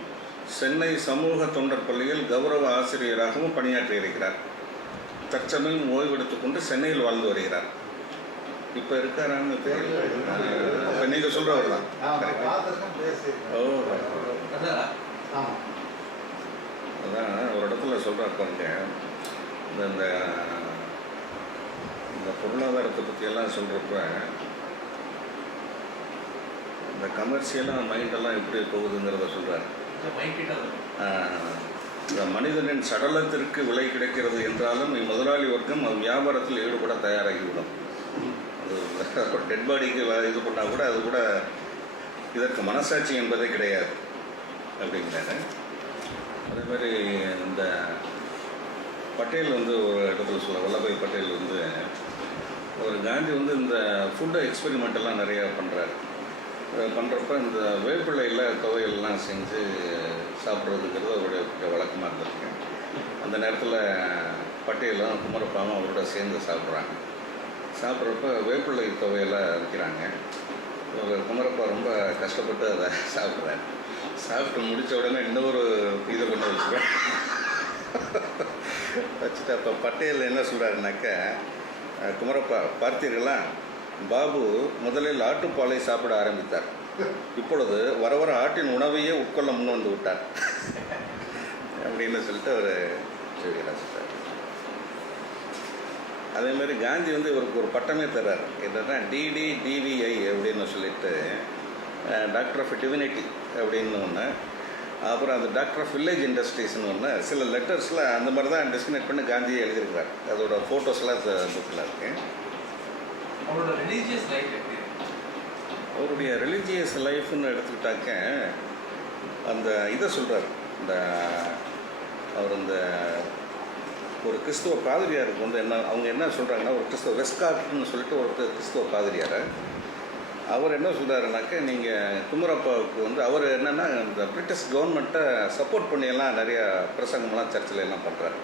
சென்னை சமூக தொண்டர் பள்ளியில் கௌரவ ஆசிரியராகவும் பணியாற்றியிருக்கிறார். தற்சமயம் ஓய்வெடுத்துக்கொண்டு சென்னையில் வாழ்ந்து வருகிறார். இப்போ இருக்காரான்னு தெரியல. அப்போ நீங்கள் சொல்கிறவர் தான். அதான் ஒரு இடத்துல சொல்கிறார் பாருங்க, இந்த பொருளாதாரத்தை பற்றியெல்லாம் சொல்கிறப்ப இந்த கமர்ஷியலாக மைண்டெல்லாம் எப்படி போகுதுங்கிறத சொல்கிறார். இந்த மனிதனின் சடலத்திற்கு விலை கிடைக்கிறது என்றாலும் முதலாளி வர்க்கம் அது வியாபாரத்தில் ஈடுபட தயாராகிவிடும். அது டெட் பாடிக்கு இது பண்ணால் கூட அது கூட இதற்கு மனசாட்சி என்பதே கிடையாது அப்படிங்கிறாரு. அதே மாதிரி இந்த பட்டேல் வந்து ஒரு இடத்துல சொல்ல, வல்லபாய் பட்டேல் வந்து ஒரு காந்தி வந்து இந்த ஃபுட்டு எக்ஸ்பெரிமெண்ட்டெல்லாம் நிறையா பண்ணுறாரு. பண்ணுறப்ப இந்த வேப்பிள்ளையில் துவையெல்லாம் செஞ்சு சாப்பிட்றதுங்கிறது அவருடைய வழக்கமாக இருந்திருக்கு. அந்த நேரத்தில் பட்டேலும் குமரப்பாவும் அவரோட சேர்ந்து சாப்பிட்றாங்க. சாப்பிட்றப்ப வேப்பிள்ளை துவையெல்லாம் வைக்கிறாங்க. குமரப்பா ரொம்ப கஷ்டப்பட்டு அதை சாப்பிட்றாரு. சாப்பிட்டு முடித்த உடனே இன்னொரு இதை கொண்டு வச்சுட்டு அப்போ பட்டேல் என்ன சொல்கிறாருனாக்கா, குமரப்பா பார்த்தீர்களா, பாபு முதலில் ஆட்டுப்பாலை சாப்பிட ஆரம்பித்தார், இப்பொழுது வர வர ஆட்டின் உணவையே உட்கொள்ள முன் வந்து விட்டார் அப்படின்னு சொல்லிட்டு அவர் சொல்கிறார். அதே மாதிரி காந்தி வந்து இவருக்கு ஒரு பட்டமே தர்றார். என்னன்னா DDDVI அப்படின்னு சொல்லிட்டு டாக்டர் ஆஃப் டிவினிட்டி அப்படின்னு ஒன்று, அப்புறம் அந்த டாக்டர் ஆஃப் வில்லேஜ் இண்டஸ்ட்ரீஸ்னு ஒன்று. சில லெட்டர்ஸில் அந்த மாதிரி தான் டெஸ்டினேட் பண்ணி காந்தியை எழுதியிருக்கிறார். அதோட ஃபோட்டோஸ்லாம் புக்கில் இருக்குது. அவருடைய ரிலீஜியஸ் லைஃப்னு எடுத்துக்கிட்டாக்க அந்த இதை சொல்கிறார். இந்த அவர் இந்த ஒரு கிறிஸ்துவ பாதிரியாருக்கு வந்து அவங்க என்ன சொல்கிறாங்கன்னா, ஒரு கிறிஸ்துவ வெஸ்காட்னு சொல்லிட்டு ஒரு கிறிஸ்துவ பாதிரியார், அவர் என்ன சொல்கிறாருனாக்க, நீங்கள் குமரப்பாவுக்கு வந்து அவர் என்னென்னா இந்த பிரிட்டிஷ் கவர்மெண்ட்டை சப்போர்ட் பண்ணியெல்லாம் நிறையா பிரசங்கம்லாம் சர்ச்சில் எல்லாம் பண்ணுறாரு.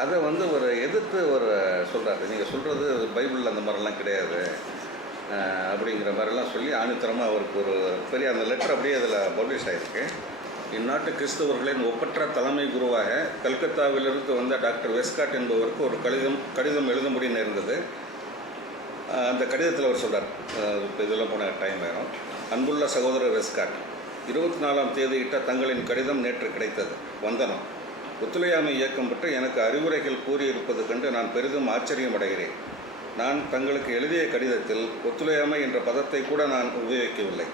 அதை வந்து ஒரு எதிர்த்து ஒரு சொல்கிறாரு, நீங்கள் சொல்கிறது பைபிளில் அந்த மாதிரிலாம் கிடையாது அப்படிங்கிற மாதிரிலாம் சொல்லி ஆணித்தரமாக அவருக்கு ஒரு பெரிய அந்த லெட்டர் அப்படியே அதில் பப்ளிஷ் ஆகிருக்கு. இந்நாட்டு கிறிஸ்தவர்களின் ஒப்பற்ற தலைமை குருவாக கல்கத்தாவிலிருந்து வந்த டாக்டர் வெஸ்காட் என்பவருக்கு ஒரு கடிதம் எழுதும்படி நேர்ந்தது. அந்த கடிதத்தில் அவர் சொல்கிறார், இப்போ இதெல்லாம் போன டைம் வேணும். அன்புள்ள சகோதரர் வெஸ்காட், 24ஆம் தேதியிட்ட தங்களின் கடிதம் நேற்று கிடைத்தது. வந்தனம். ஒத்துழையாமை இயக்கம் பற்றி எனக்கு அறிவுரைகள் கூறியிருப்பது கண்டு நான் பெரிதும் ஆச்சரியம் அடைகிறேன். நான் தங்களுக்கு எழுதிய கடிதத்தில் ஒத்துழையாமை என்ற பதத்தை கூட நான் உபயோகிக்கவில்லை.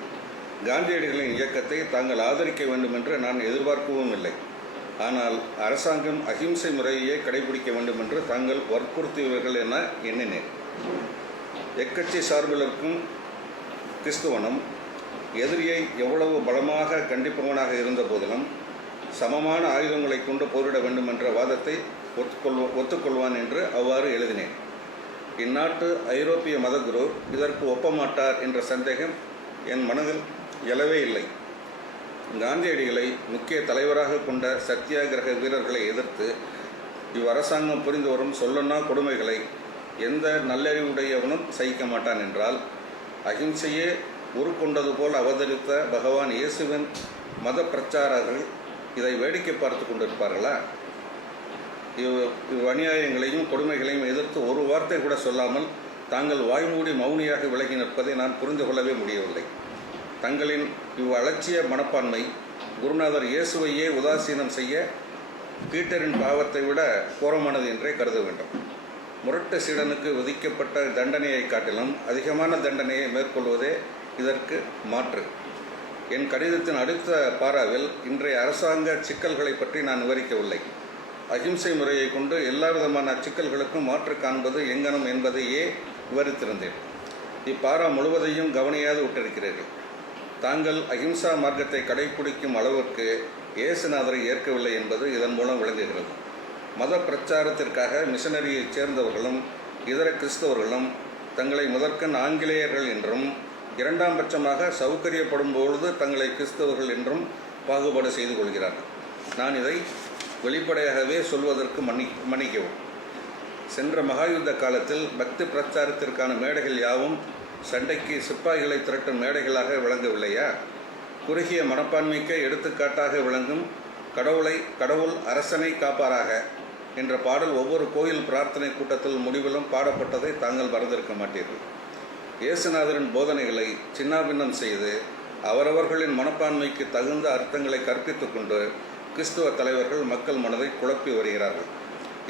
காந்தியடிகளின் இயக்கத்தை தாங்கள் ஆதரிக்க வேண்டும் என்று நான் எதிர்பார்க்கவும் இல்லை. ஆனால் அரசாங்கம் அகிம்சை முறையையே கடைபிடிக்க வேண்டும் என்று தாங்கள் வற்புறுத்தியவர்கள் என எண்ணினேன். எக்கட்சி சார்பில் இருக்கும் கிறிஸ்துவனும் எதிரியை எவ்வளவு பலமாக கண்டிப்பவனாக இருந்த போதிலும் சமமான ஆயுதங்களை கொண்டு போரிட வேண்டும் என்ற வாதத்தை ஒத்துக்கொள்வான் என்று அவ்வாறு எழுதினேன். இந்நாட்டு ஐரோப்பிய மதகுரு இதற்கு ஒப்பமாட்டார் என்ற சந்தேகம் என் மனதில் எழவே இல்லை. காந்தியடிகளை முக்கிய தலைவராக கொண்ட சத்தியாகிரக வீரர்களை எதிர்த்து இவ்வரசாங்கம் புரிந்து வரும் சொல்லன்னா கொடுமைகளை எந்த நல்லறிவுடையவனும் சகிக்க மாட்டான் என்றால், அகிம்சையே உருக்கொண்டது போல் அவதரித்த பகவான் இயேசுவின் மத பிரச்சாரர்கள் இதை வேடிக்கை பார்த்து கொண்டிருப்பார்களா? இவ் அநியாயங்களையும் கொடுமைகளையும் எதிர்த்து ஒரு வார்த்தை கூட சொல்லாமல் தாங்கள் வாய்மூடி மௌனியாக விலகி நிற்பதை நான் புரிந்து கொள்ளவே முடியவில்லை. தங்களின் அலட்சிய மனப்பான்மை குருநாதர் இயேசுவையே உதாசீனம் செய்ய பீட்டரின் பாவத்தை விட கோரமானது என்றே கருத வேண்டும். முரட்டு சீடனுக்கு விதிக்கப்பட்ட தண்டனையை காட்டிலும் அதிகமான தண்டனையை மேற்கொள்வதே இதற்கு மாற்று. என் கடிதத்தின் அடுத்த பாராவில் இன்றைய அரசாங்க சிக்கல்களை பற்றி நான் விவரிக்கவில்லை. அகிம்சை முறையை கொண்டு எல்லா விதமான சிக்கல்களுக்கும் மாற்று காண்பது எங்கனம் என்பதையே விவரித்திருந்தேன். இப்பாரா முழுவதையும் கவனியாது விட்டிருக்கிறீர்கள். தாங்கள் அகிம்சா மார்க்கத்தை கடைபிடிக்கும் அளவிற்கு இயேசுநாதரை ஏற்கவில்லை என்பது இதன் மூலம் விளங்குகிறது. மத பிரச்சாரத்திற்காக மிஷனரியைச் சேர்ந்தவர்களும் இதர கிறிஸ்தவர்களும் தங்களை முதற்கண் ஆங்கிலேயர்கள் என்றும் இரண்டாம் பட்சமாக சௌகரியப்படும் பொழுது தங்களை கிறிஸ்தவர்கள் என்றும் பாகுபாடு செய்து கொள்கிறார்கள். நான் இதை வெளிப்படையாகவே சொல்வதற்கு மன்னிக்கவும். சென்ற மகாயுத்த காலத்தில் பக்தி பிரச்சாரத்திற்கான மேடைகள் யாவும் சண்டைக்கு சிப்பாய்களை திரட்டும் மேடைகளாக விளங்கவில்லையா? குறுகிய மனப்பான்மைக்கு எடுத்துக்காட்டாக விளங்கும் கடவுள் அரசனை காப்பாராக என்ற பாடல் ஒவ்வொரு கோயில் பிரார்த்தனை கூட்டத்தில் முடிவிலும் பாடப்பட்டதை தாங்கள் மறந்திருக்க மாட்டீர்கள். இயேசுநாதரின் போதனைகளை சின்னாபின்னம் செய்து அவரவர்களின் மனப்பான்மைக்கு தகுந்த அர்த்தங்களை கற்பித்து கொண்டு கிறிஸ்துவ தலைவர்கள் மக்கள் மனதை குழப்பி வருகிறார்கள்.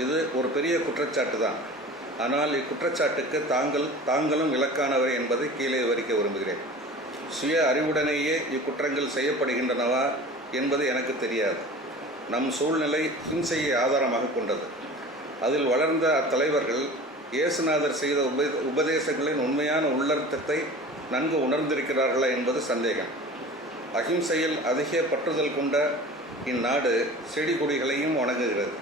இது ஒரு பெரிய குற்றச்சாட்டு தான். ஆனால் இக்குற்றச்சாட்டுக்கு தாங்களும் இலக்கானவர் என்பதை கீழே விவரிக்க விரும்புகிறேன். சுய அறிவுடனேயே இக்குற்றங்கள் செய்யப்படுகின்றனவா என்பது எனக்கு தெரியாது. நம் சூழ்நிலை ஹிம்சையை ஆதாரமாக கொண்டது. அதில் வளர்ந்த அத்தலைவர்கள் இயேசுநாதர் செய்த உபதேசங்களின் உண்மையான உள்ளர்த்தத்தை நன்கு உணர்ந்திருக்கிறார்களா என்பது சந்தேகம். அஹிம்சையில் அதிக பற்றுதல் கொண்ட இந்நாடு செடி கொடிகளையும் வணங்குகிறது.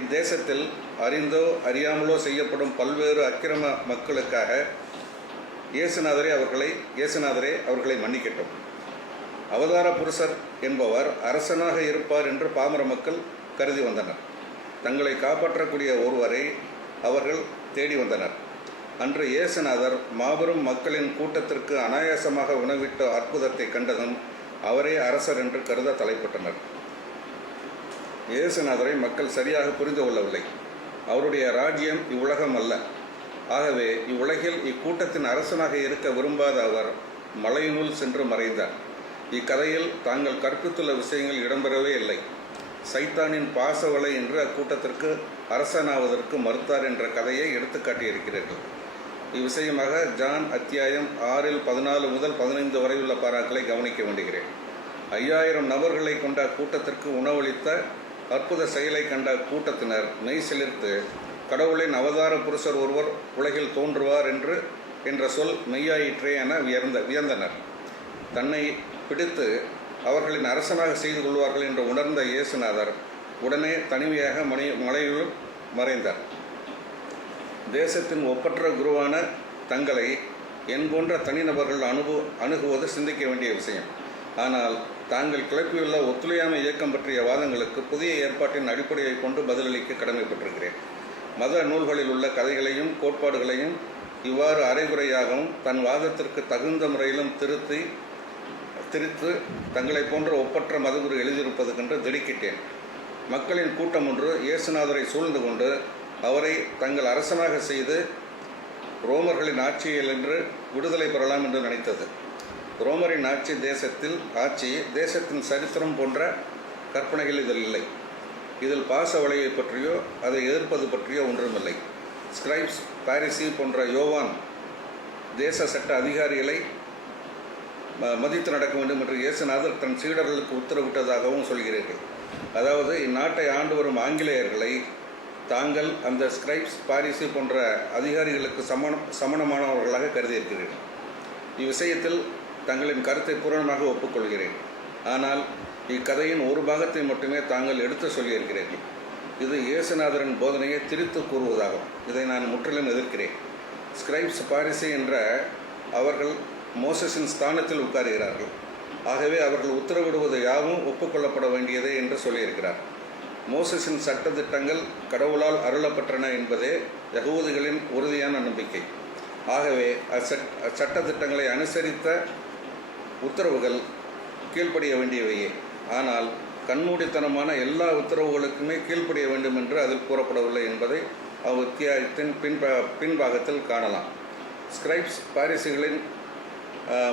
இத்தேசத்தில் அறிந்தோ அறியாமலோ செய்யப்படும் பல்வேறு அக்கிரம மக்களுக்காக இயேசுநாதரே அவர்களை மன்னிக்கட்டும். அவதார புருஷர் என்பவர் அரசனாக இருப்பார் என்று பாமர மக்கள் கருதி வந்தனர். தங்களை காப்பாற்றக்கூடிய ஒருவரை அவர்கள் தேடி வந்தனர். அன்று இயேசுநாதர் மாபெரும் மக்களின் கூட்டத்திற்கு அனாயாசமாக உணவிட்ட அற்புதத்தை கண்டதும் அவரே அரசர் என்று கருத தலைப்பட்டனர். இயேசுநாதரை மக்கள் சரியாக புரிந்து கொள்ளவில்லை. அவருடைய ராஜ்யம் இவ்வுலகம் அல்ல. ஆகவே இவ்வுலகில் இக்கூட்டத்தின் அரசனாக இருக்க விரும்பாத அவர் மலையினுள் சென்று மறைந்தார். இக்கதையில் தாங்கள் கற்பித்துள்ள விஷயங்கள் இடம்பெறவே இல்லை. சைத்தானின் பாசவலை என்று அக்கூட்டத்திற்கு அரசனாவதற்கு மறுத்தார் என்ற கதையை எடுத்துக்காட்டியிருக்கிறீர்கள். இவ்விஷயமாக ஜான் அத்தியாயம் 6:14 முதல் 15 வரை உள்ள பாராக்களை கவனிக்க வேண்டுகிறேன். 5000 நபர்களை கொண்ட கூட்டத்திற்கு உணவளித்த அற்புத செயலை கண்ட கூட்டத்தினர் மெய் சிலிர்த்து, கடவுளின் அவதார புருஷர் ஒருவர் உலகில் தோன்றுவார் என்ற சொல் மெய்யாயிற்றே என வியந்தனர். தன்னை பிடித்து அவர்களின் அரசனாக செய்து கொள்வார்கள் என்று உணர்ந்த இயேசுநாதர் உடனே தனிமையாக மலையிலும் மறைந்தார். தேசத்தின் ஒப்பற்ற குருவான தங்களை என் போன்ற தனிநபர்கள் அணுகுவது சிந்திக்க வேண்டிய விஷயம். ஆனால் தாங்கள் கிளப்பியுள்ள ஒத்துழையாமை இயக்கம் பற்றிய வாதங்களுக்கு புதிய ஏற்பாட்டின் அடிப்படையை கொண்டு பதிலளிக்க கடமைப்பட்டிருக்கிறேன். மத நூல்களில் உள்ள கதைகளையும் கோட்பாடுகளையும் இவ்வாறு அரைகுறையாகவும் தன் வாதத்திற்கு தகுந்த முறையிலும் திரித்து தங்களை போன்ற ஒப்பற்ற மதகுரு எழுதியிருப்பது கண்டு திடுக்கிட்டேன். மக்களின் கூட்டம் ஒன்று இயேசுநாதரை சூழ்ந்து கொண்டு அவரை தங்கள் அரசனாக செய்து ரோமர்களின் ஆட்சியிலிருந்து விடுதலை பெறலாம் என்று நினைத்தது. ரோமரின் தேசத்தின் சரித்திரம் போன்ற கற்பனைகள் இதில் இல்லை. இதில் பாச வலையை பற்றியோ அதை எதிர்ப்பது பற்றியோ ஒன்றுமில்லை. ஸ்கிரைப்ஸ், பாரிசி போன்ற யோவான் தேச சட்ட அதிகாரிகளை மதித்து நடக்க வேண்டும் என்று இயேசுநாதர் தன் சீடர்களுக்கு உத்தரவிட்டதாகவும் சொல்கிறீர்கள். அதாவது இந்நாட்டை ஆண்டு வரும் ஆங்கிலேயர்களை தாங்கள் அந்த ஸ்கிரைப்ஸ், பாரிசி போன்ற அதிகாரிகளுக்கு சமணமானவர்களாக கருதியிருக்கிறீர்கள். இவ்விஷயத்தில் தங்களின் கருத்தை பூரணமாக ஒப்புக்கொள்கிறேன். ஆனால் இக்கதையின் ஒரு பாகத்தை மட்டுமே தாங்கள் எடுத்து சொல்லியிருக்கிறீர்கள். இது இயேசுநாதரின் போதனையை திரித்து கூறுவதாகும். இதை நான் முற்றிலும் எதிர்க்கிறேன். ஸ்கிரைப்ஸ், பாரிசி என்ற அவர்கள் மோசஸின் ஸ்தானத்தில் உட்காருகிறார்கள். ஆகவே அவர்கள் உத்தரவிடுவது யாவும் ஒப்புக்கொள்ளப்பட வேண்டியதே என்று சொல்லியிருக்கிறார். மோசஸின் சட்டத்திட்டங்கள் கடவுளால் அருளப்பட்டன என்பதே யகூதிகளின் உறுதியான நம்பிக்கை. ஆகவே அச்சட்டத்திட்டங்களை அனுசரித்த உத்தரவுகள் கீழ்ப்படிய வேண்டியவையே. ஆனால் கண்மூடித்தனமான எல்லா உத்தரவுகளுக்குமே கீழ்ப்படிய வேண்டும் என்று அதில் கூறப்படவில்லை என்பதை அவ்வித்தியாயத்தின் பின்பாகத்தில் காணலாம். ஸ்கிரைப்ஸ், பாரிசிகளின்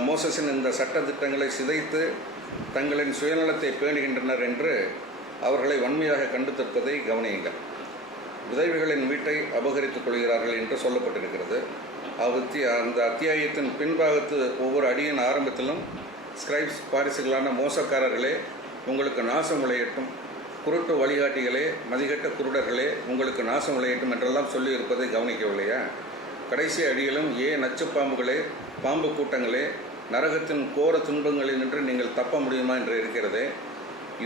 மோசஸின் இந்த சட்டத்திட்டங்களை சிதைத்து தங்களின் சுயநலத்தை பேணுகின்றனர் என்று அவர்களை வன்மையாக கண்டித்திருப்பதை கவனியுங்கள். விதவைகளின் வீட்டை அபகரித்துக் கொள்கிறார்கள் என்று சொல்லப்பட்டிருக்கிறது. அந்த அத்தியாயத்தின் பின்பாகத்து ஒவ்வொரு அடியின் ஆரம்பத்திலும் ஸ்கிரைப்ஸ், பாரிசுகளான மோசக்காரர்களே உங்களுக்கு நாசம் விளையட்டும், குருட்டு வழிகாட்டிகளே, மதிகட்ட குருடர்களே உங்களுக்கு நாசம் விளையட்டும் என்றெல்லாம் சொல்லியிருப்பதை கவனிக்கவில்லையா? கடைசி அடியிலும் நச்சுப்பாம்புகளே, பாம்பு கூட்டங்களே, நரகத்தின் கோர துன்பங்களில் நின்று நீங்கள் தப்ப முடியுமா என்று இருக்கிறதே.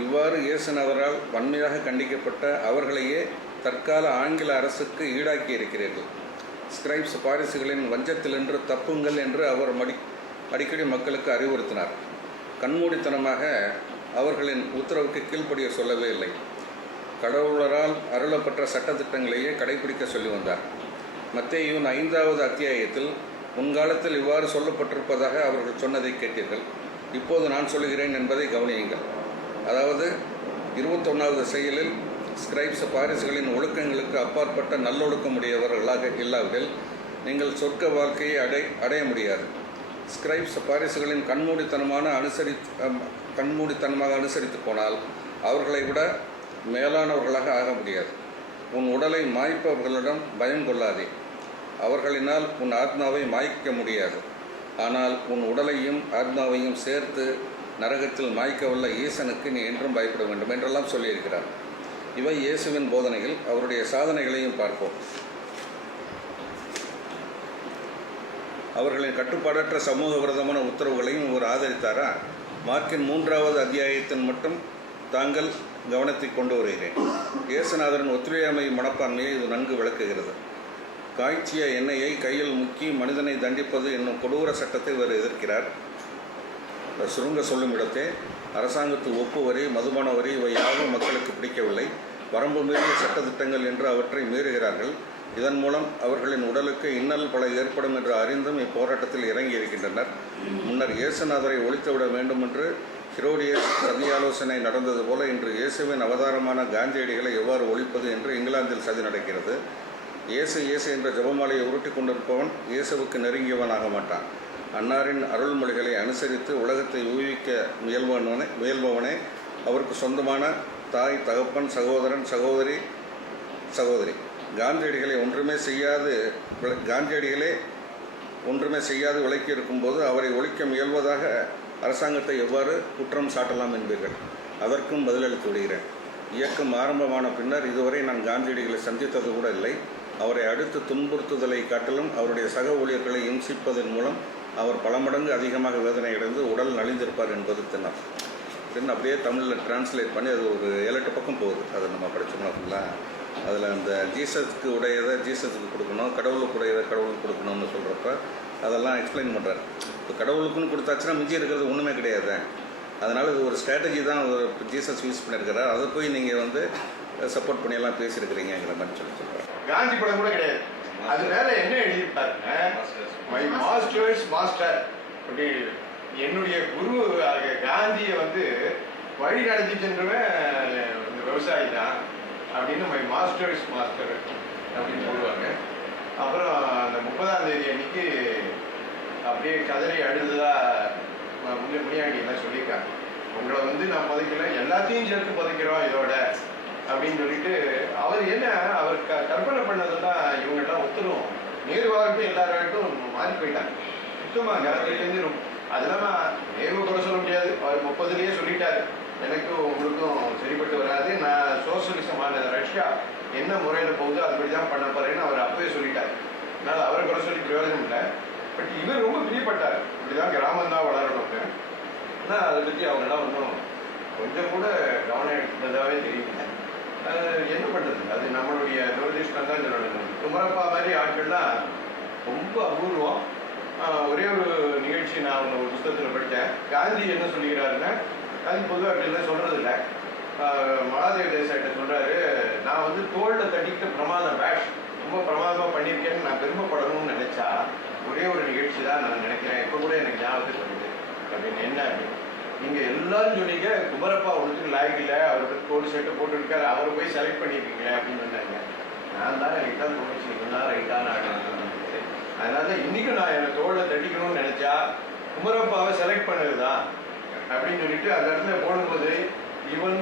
இவ்வாறு இயேசுநாதரால் வன்மையாக கண்டிக்கப்பட்ட அவர்களையே தற்கால ஆங்கில அரசுக்கு ஈடாக்கி இருக்கிறீர்கள். ஸ்கிரைப்ஸ், பாரிசுகளின் வஞ்சத்திலின்று தப்புங்கள் என்று அவர் அடிக்கடி மக்களுக்கு அறிவுறுத்தினார். கண்மூடித்தனமாக அவர்களின் உத்தரவுக்கு கீழ்ப்படிய சொல்லவே இல்லை. கடவுளரால் அருளப்பட்ட சட்டத்திட்டங்களையே கடைபிடிக்க சொல்லி வந்தார். மத்தேயு 5வது அத்தியாயத்தில் முன்காலத்தில் இவ்வாறு சொல்லப்பட்டிருப்பதாக அவர்கள் சொன்னதை கேட்டீர்கள். இப்போது நான் சொல்லுகிறேன் என்பதை கவனியுங்கள். அதாவது 21வது செயலில் ஸ்கிரைப்ஸ், பாரிசுகளின் ஒழுக்கங்களுக்கு அப்பாற்பட்ட நல்லொழுக்கமுடையவர்களாக இல்லாவிடில் நீங்கள் சொர்க்க வாழ்க்கையை அடைய முடியாது. ஸ்கிரைப்ஸ், பாரிசுகளின் கண்மூடித்தனமாக அனுசரித்து போனால் அவர்களை விட மேலானவர்களாக ஆக முடியாது. உன் உடலை மாய்ப்பவர்களிடம் பயம் கொள்ளாதே. அவர்களினால் உன் ஆத்மாவை மாய்க்க முடியாது. ஆனால் உன் உடலையும் ஆத்மாவையும் சேர்த்து நரகத்தில் மாய்க்கவல்ல ஈசனுக்கு நீ என்றும் பயப்பட வேண்டும் என்றெல்லாம் சொல்லியிருக்கிறார். இவை இயேசுவின் போதனைகள். அவருடைய சாதனைகளையும் பார்ப்போம். அவர்களின் கட்டுப்பாடற்ற சமூக விரோதமான உத்தரவுகளையும் இவர் ஆதரித்தாரா? மார்க்கின் 3வது அத்தியாயத்தின் மட்டும் தாங்கள் கவனத்தை கொண்டு வருகிறேன். இயேசுநாதரின் ஒத்துழையாமை மனப்பான்மையை இது நன்கு விளக்குகிறது. காய்ச்சிய எண்ணெயை கையில் முக்கி மனிதனை தண்டிப்பது என்னும் கொடூர சட்டத்தை இவர் எதிர்க்கிறார். சுருங்க சொல்லும் இடத்தே அரசாங்கத்து ஒப்பு வரி, மதுபான வரி இவை யாவும் மக்களுக்கு பிடிக்கவில்லை. வரம்பு மீறிய சட்டத்திட்டங்கள் என்று அவற்றை மீறுகிறார்கள். இதன் மூலம் அவர்களின் உடலுக்கு இன்னல் பல ஏற்படும் என்று அறிந்தும் இப்போராட்டத்தில் இறங்கி இருக்கின்றனர். முன்னர் இயேசுநாதரை ஒழித்துவிட வேண்டும் என்று ஹிரோடியஸ் சதி ஆலோசனை நடந்தது போல இன்று இயேசுவின் அவதாரமான காந்தியடிகளை எவ்வாறு ஒழிப்பது என்று இங்கிலாந்தில் சதி நடக்கிறது. இயேசு இயேசு என்ற ஜெபமாலையை உருட்டி கொண்டிருப்பவன் இயேசுவுக்கு நெருங்கியவனாக மாட்டான். அன்னாரின் அருள்மொழிகளை அனுசரித்து உலகத்தை ஊகிக்க முயல்பவனே அவருக்கு சொந்தமான தாய், தகப்பன், சகோதரன், சகோதரி. காந்தியடிகளே ஒன்றுமே செய்யாது விலக்கி இருக்கும்போது அவரை ஒழிக்க முயல்வதாக அரசாங்கத்தை எவ்வாறு குற்றம் சாட்டலாம் என்பீர்கள்? அதற்கும் பதிலளித்து விடுகிறேன். இயக்கம் ஆரம்பமான பின்னர் இதுவரை நான் காந்தியடிகளை சந்தித்தது கூட இல்லை. அவரை அடுத்து துன்புறுத்துதலை காட்டிலும் அவருடைய சக ஊழியர்களை இம்சிப்பதன் மூலம் அவர் பல மடங்கு அதிகமாக வேதனையடைந்து உடல் நலிந்திருப்பார் என்பது திண்ணம். அப்படியே தமிழில் டிரான்ஸ்லேட் பண்ணி அது ஒரு 7-8 பக்கம் போகுது. அதை நம்ம படித்தோம்னா ஃபுல்லாக அதில் அந்த ஜீசஸுக்கு உடையதை ஜீசஸுக்கு கொடுக்கணும், கடவுளுக்கு உடையதை கடவுளுக்கு கொடுக்கணும்னு சொல்கிறப்ப அதெல்லாம் எக்ஸ்பிளைன் பண்ணுறாரு. இப்போ கடவுளுக்குன்னு கொடுத்தாச்சுன்னா மிஞ்சி இருக்கிறது ஒன்றுமே கிடையாது. அதனால் இது ஒரு ஸ்ட்ராட்டஜி தான் ஜீசஸ் யூஸ் பண்ணியிருக்கிறார். அதை போய் நீங்கள் சப்போர்ட் பண்ணியெல்லாம் பேசியிருக்கிறீங்கிற மாதிரி சொல்கிறேன். காந்தி படம் கூட கிடையாது. அது மேலே என்ன எழுதியிருப்பாருங்க, மை மாஸ்டர்ஸ் மாஸ்டர் அப்படி, என்னுடைய குரு காந்தியை வழி நடத்தி சென்றவன் விவசாயி தான் அப்படின்னு மை மாஸ்டர்ஸ் மாஸ்டர் அப்படின்னு சொல்லுவாங்க. அப்புறம் அந்த 30ஆம் தேதி அன்னைக்கு அப்படியே கதறி அழுதுதா முனியாண்டி என்ன சொல்லியிருக்காங்க, உங்களை நான் புதைக்கல, எல்லாத்தையும் சேர்த்து புதைக்கிறோம் இதோட அப்படின்னு சொல்லிட்டு அவர் கற்பனை பண்ணதெல்லாம் இவங்கெல்லாம் ஒத்துரும் நேருவாகட்டும் எல்லாராகட்டும் மாறி போயிட்டாங்க சுத்தமாக காந்தியிலேருந்து. அது இல்லாமல் நேருவை கூட சொல்ல முடியாது. அவர் 30லேயே சொல்லிட்டாரு, எனக்கும் உங்களுக்கும் சரிப்பட்டு வராது, நான் சோசியலிசமான ரஷ்யா என்ன முறையில் போகுதோ அதுபடி தான் பண்ண போறேன்னு அவர் அப்பவே சொல்லிட்டார். அதனால் அவரை குறை சொல்லி பிரயோஜனம் இல்லை. பட் இவர் ரொம்ப பிரியப்பட்டார், இப்படிதான் கிராமம் தான் வளரணும்னு. ஆனால் அதை பற்றி அவங்கெல்லாம் கொஞ்சம் கூட கவனம் எடுத்ததாகவே தெரியல. என்ன பண்ணுறது, அது நம்மளுடைய துரதிருஷ்டம் தான் சொல்லணும். குமரப்பா மாதிரி ஆட்கள்லாம் ரொம்ப அபூர்வம். ஒரே ஒரு நிகழ்ச்சி நான் ஒரு புத்தகத்தில் படித்தேன். காந்தி என்ன சொல்லிக்கிறாருன்னா, காந்தி பொதுவாக அப்படிலாம் சொல்கிறது இல்லை. மகாதேவ தேசாயிட்ட சொல்கிறாரு, நான் தோளில் தட்டிக்கிட்ட பிரமாதம் பேஷ் ரொம்ப பிரமாதமாக பண்ணியிருக்கேன்னு நான் பெருமைப்படணும்னு நினச்சா ஒரே ஒரு நிகழ்ச்சி தான் நான் நினைக்கிறேன். இப்போ கூட எனக்கு ஞாபகத்துக்கு வருது அப்படின்னு. என்ன அப்படின்னு நீங்கள் எல்லாரும் சொன்னீங்க, குமரப்பா ஒன்றுக்கு லாய்க்கு இல்லை, அவருக்கு கோடு சட்டை போட்டுருக்காரு, அவரை போய் செலக்ட் பண்ணியிருக்கீங்களே அப்படின்னு சொன்னாங்க. நான் தான் எனக்கு தான் தோணுச்சு, இதுதான் ரைட்டான ஆடு. அதனால தான் இன்றைக்கும் நான் என்னை தோளில் தட்டிக்கணும்னு நினச்சா குமரப்பாவை செலக்ட் பண்ணது தான் அப்படின்னு சொல்லிட்டு அந்த இடத்துல போடும்போது இவன்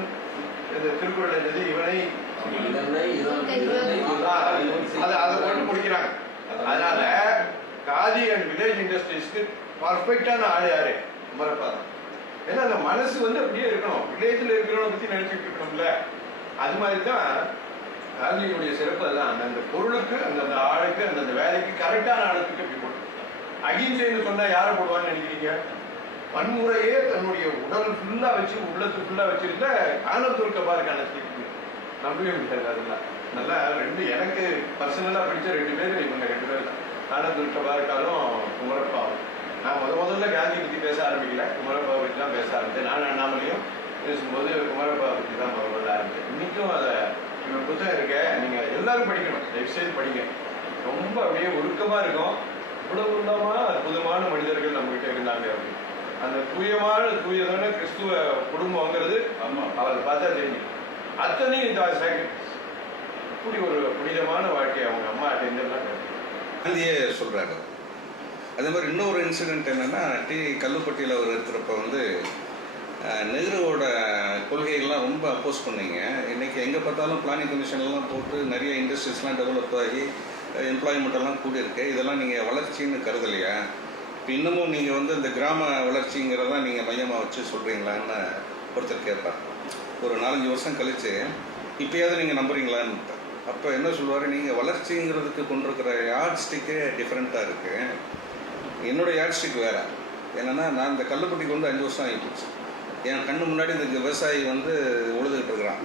இந்த திருக்குறள் இருந்தது, இவனை அதை போட்டு முடிக்கிறாங்க. அதனால காதி அண்ட் வில்லேஜ் இண்டஸ்ட்ரீஸ்க்கு பர்ஃபெக்டான ஆள் யாரு? குமரப்பா தான். ஏன்னா அந்த மனசு அப்படியே இருக்கணும், வில்லேஜில் இருக்கிறவனை பற்றி நினைச்சிட்டு இருக்கணும்ல. அது மாதிரி தான் காந்தியுடைய சிறப்பு. அதுதான் அந்தந்த பொருளுக்கு அந்தந்த ஆளுக்கு அந்தந்த வேலைக்கு கரெக்டான ஆளுக்கு அப்படி போட்டு. அகிம்சைன்னு சொன்னா யாரை போடுவான்னு நினைக்கிறீங்க? வன்முறையே தன்னுடைய உடல் ஃபுல்லா வச்சு உள்ளத்து ஃபுல்லா வச்சிருந்த காணத்தூர் கபாருக்கான தீர்ப்பு நம்பவே முடியாது. அதெல்லாம் நல்லா எனக்கு பர்சனலா பிடிச்ச 2 பேர் இவங்க 2 பேர் தான், காணத்தூர் கபாருக்காலும் குமரப்பாவும். நான் முதல்ல காந்தி பற்றி பேச ஆரம்பிக்கல, குமரப்பாவை பற்றி தான் பேச ஆரம்பித்தேன். நான் அண்ணாமலையும் பேசும்போது குமரப்பாவை பற்றி தான் முதல்ல ஆரம்பித்தேன். இன்னைக்கும் அதை இவன் புத்தகம் இருக்க, நீங்கள் எல்லாரும் படிக்கணும், தயவுசெய்து படிங்க. ரொம்ப அப்படியே ஒழுக்கமாக இருக்கும். இவ்வளவு உள்ளமா அற்புதமான மனிதர்கள் நம்மகிட்ட இருந்தாங்க அப்படின்னு. அந்த தூயதான கிறிஸ்துவ குடும்பங்கிறது அவரை பார்த்தா தெரியும். அத்தனையும் இப்படி ஒரு புனிதமான வாழ்க்கை அவங்க அம்மா அட்டெண்டெல்லாம் காந்தியே சொல்கிறாரு. அதே மாதிரி இன்னொரு இன்சிடெண்ட் என்னென்னா, கல்லுப்பட்டியில் அவர் இருக்கிறப்ப நெஹ்ருவோட கொள்கைகள்லாம் ரொம்ப அப்போஸ் பண்ணீங்க. இன்றைக்கி எங்கே பார்த்தாலும் பிளானிங் கமிஷன்லாம் போட்டு நிறைய இண்டஸ்ட்ரீஸ்லாம் டெவலப் ஆகி எம்ப்ளாய்மெண்ட்டெல்லாம் கூடியிருக்கு. இதெல்லாம் நீங்கள் வளர்ச்சின்னு கருதலையா? இப்போ இன்னமும் நீங்கள் வந்து இந்த கிராம வளர்ச்சிங்கிறத நீங்கள் மையமாக வச்சு சொல்கிறீங்களான்னு ஒருத்தர் கேட்பார். ஒரு 4-5 வருஷம் கழித்து இப்போயாவது நீங்கள் நம்புறீங்களான்னு. அப்போ என்ன சொல்லுவார், நீங்கள் வளர்ச்சிங்கிறதுக்கு கொண்டிருக்கிற யார்ட் ஸ்டிக்கே டிஃப்ரெண்ட்டாக இருக்குது. என்னோடய யார்ட் ஸ்டிக் வேறு. என்னென்னா, நான் இந்த கல்லுப்பட்டிக்கு வந்து 5 வருஷம் ஆகிப்போச்சு. என் கண்ணு முன்னாடி இந்த விவசாயி வந்து உழுதுகிட்டு இருக்கிறான்.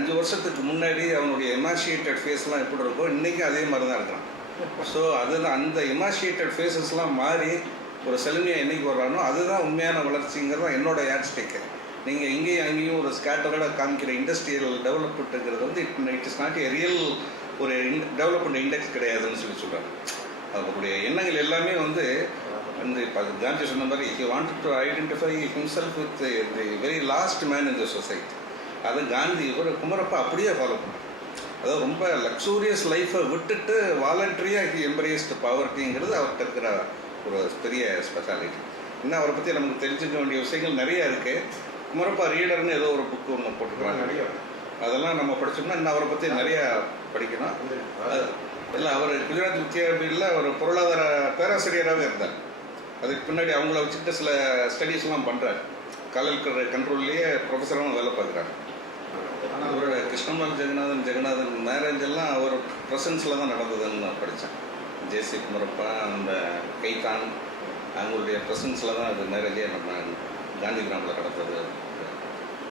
5 வருஷத்துக்கு முன்னாடி அவனுடைய எமாஷியேட்டட் ஃபேஸ்லாம் எப்படி இருக்கோ இன்றைக்கும் அதே மாதிரி தான் இருக்கிறான். ஸோ அதுதான் அந்த எமாஷியேட்டட் ஃபேஸஸ்லாம் மாறி ஒரு செழுமையாக என்றைக்கு வர்றானோ அதுதான் உண்மையான வளர்ச்சிங்கிறது தான் என்னோட யார்ட் ஸ்டிக்கு. நீங்கள் இங்கேயும் அங்கேயும் ஒரு ஸ்கேட்டரோட காமிக்கிற இண்டஸ்ட்ரியல் டெவலப்மெண்ட்டுங்கிறது வந்து it is not a real ஒரு டெவலப்மெண்ட் இண்டெக்ஸ் கிடையாதுன்னு சொல்கிறாங்க. அவருடைய எண்ணங்கள் எல்லாமே வந்து அந்த இப்போ காந்தி சொன்ன மாதிரி he wanted to identify himself with the very last man in the society. அதை காந்தி ஒரு குமரப்பா அப்படியே ஃபாலோ பண்ணார். அதாவது ரொம்ப லக்ஸூரியஸ் லைஃப்பை விட்டுட்டு வாலண்டரியாக ஹி எம்பரேஸ்டு பாவர்ட்டிங்கிறது அவர்கிட்ட இருக்கிற ஒரு பெரிய ஸ்பெஷாலிட்டி. இன்னும் அவரை பற்றி நமக்கு தெரிஞ்சுக்க வேண்டிய விஷயங்கள் நிறையா இருக்குது. குமரப்பா ரீடர்னு ஏதோ ஒரு புக்கு ஒன்று போட்டுக்கிறாங்க. அதெல்லாம் நம்ம படித்தோம்னா இன்னும் அவரை பற்றி நிறையா படிக்கணும். இல்லை, அவர் குஜராத் வித்யாபீடில் ஒரு பொருளாதார பேராசிரியராகவே இருந்தார். அதுக்கு பின்னாடி அவங்கள வச்சுக்கிட்டு சில ஸ்டடீஸ்லாம் பண்ணுறாரு. கலெக்டர் கண்ட்ரோல்லையே ப்ரொஃபஸராகவும் வேலை பார்க்குறாரு. அவரோட கிருஷ்ணமால் ஜெகநாதன் மேரேஜ் எல்லாம் அவர் ப்ரெசன்ஸில் தான் நடந்ததுன்னு நான் படித்தேன். ஜேசி குமரப்பா அந்த கைதான் அவங்களுடைய ப்ரெசன்ஸில் தான் அது மேரேஜே நம்ம காந்தி கிராமில் நடந்தது.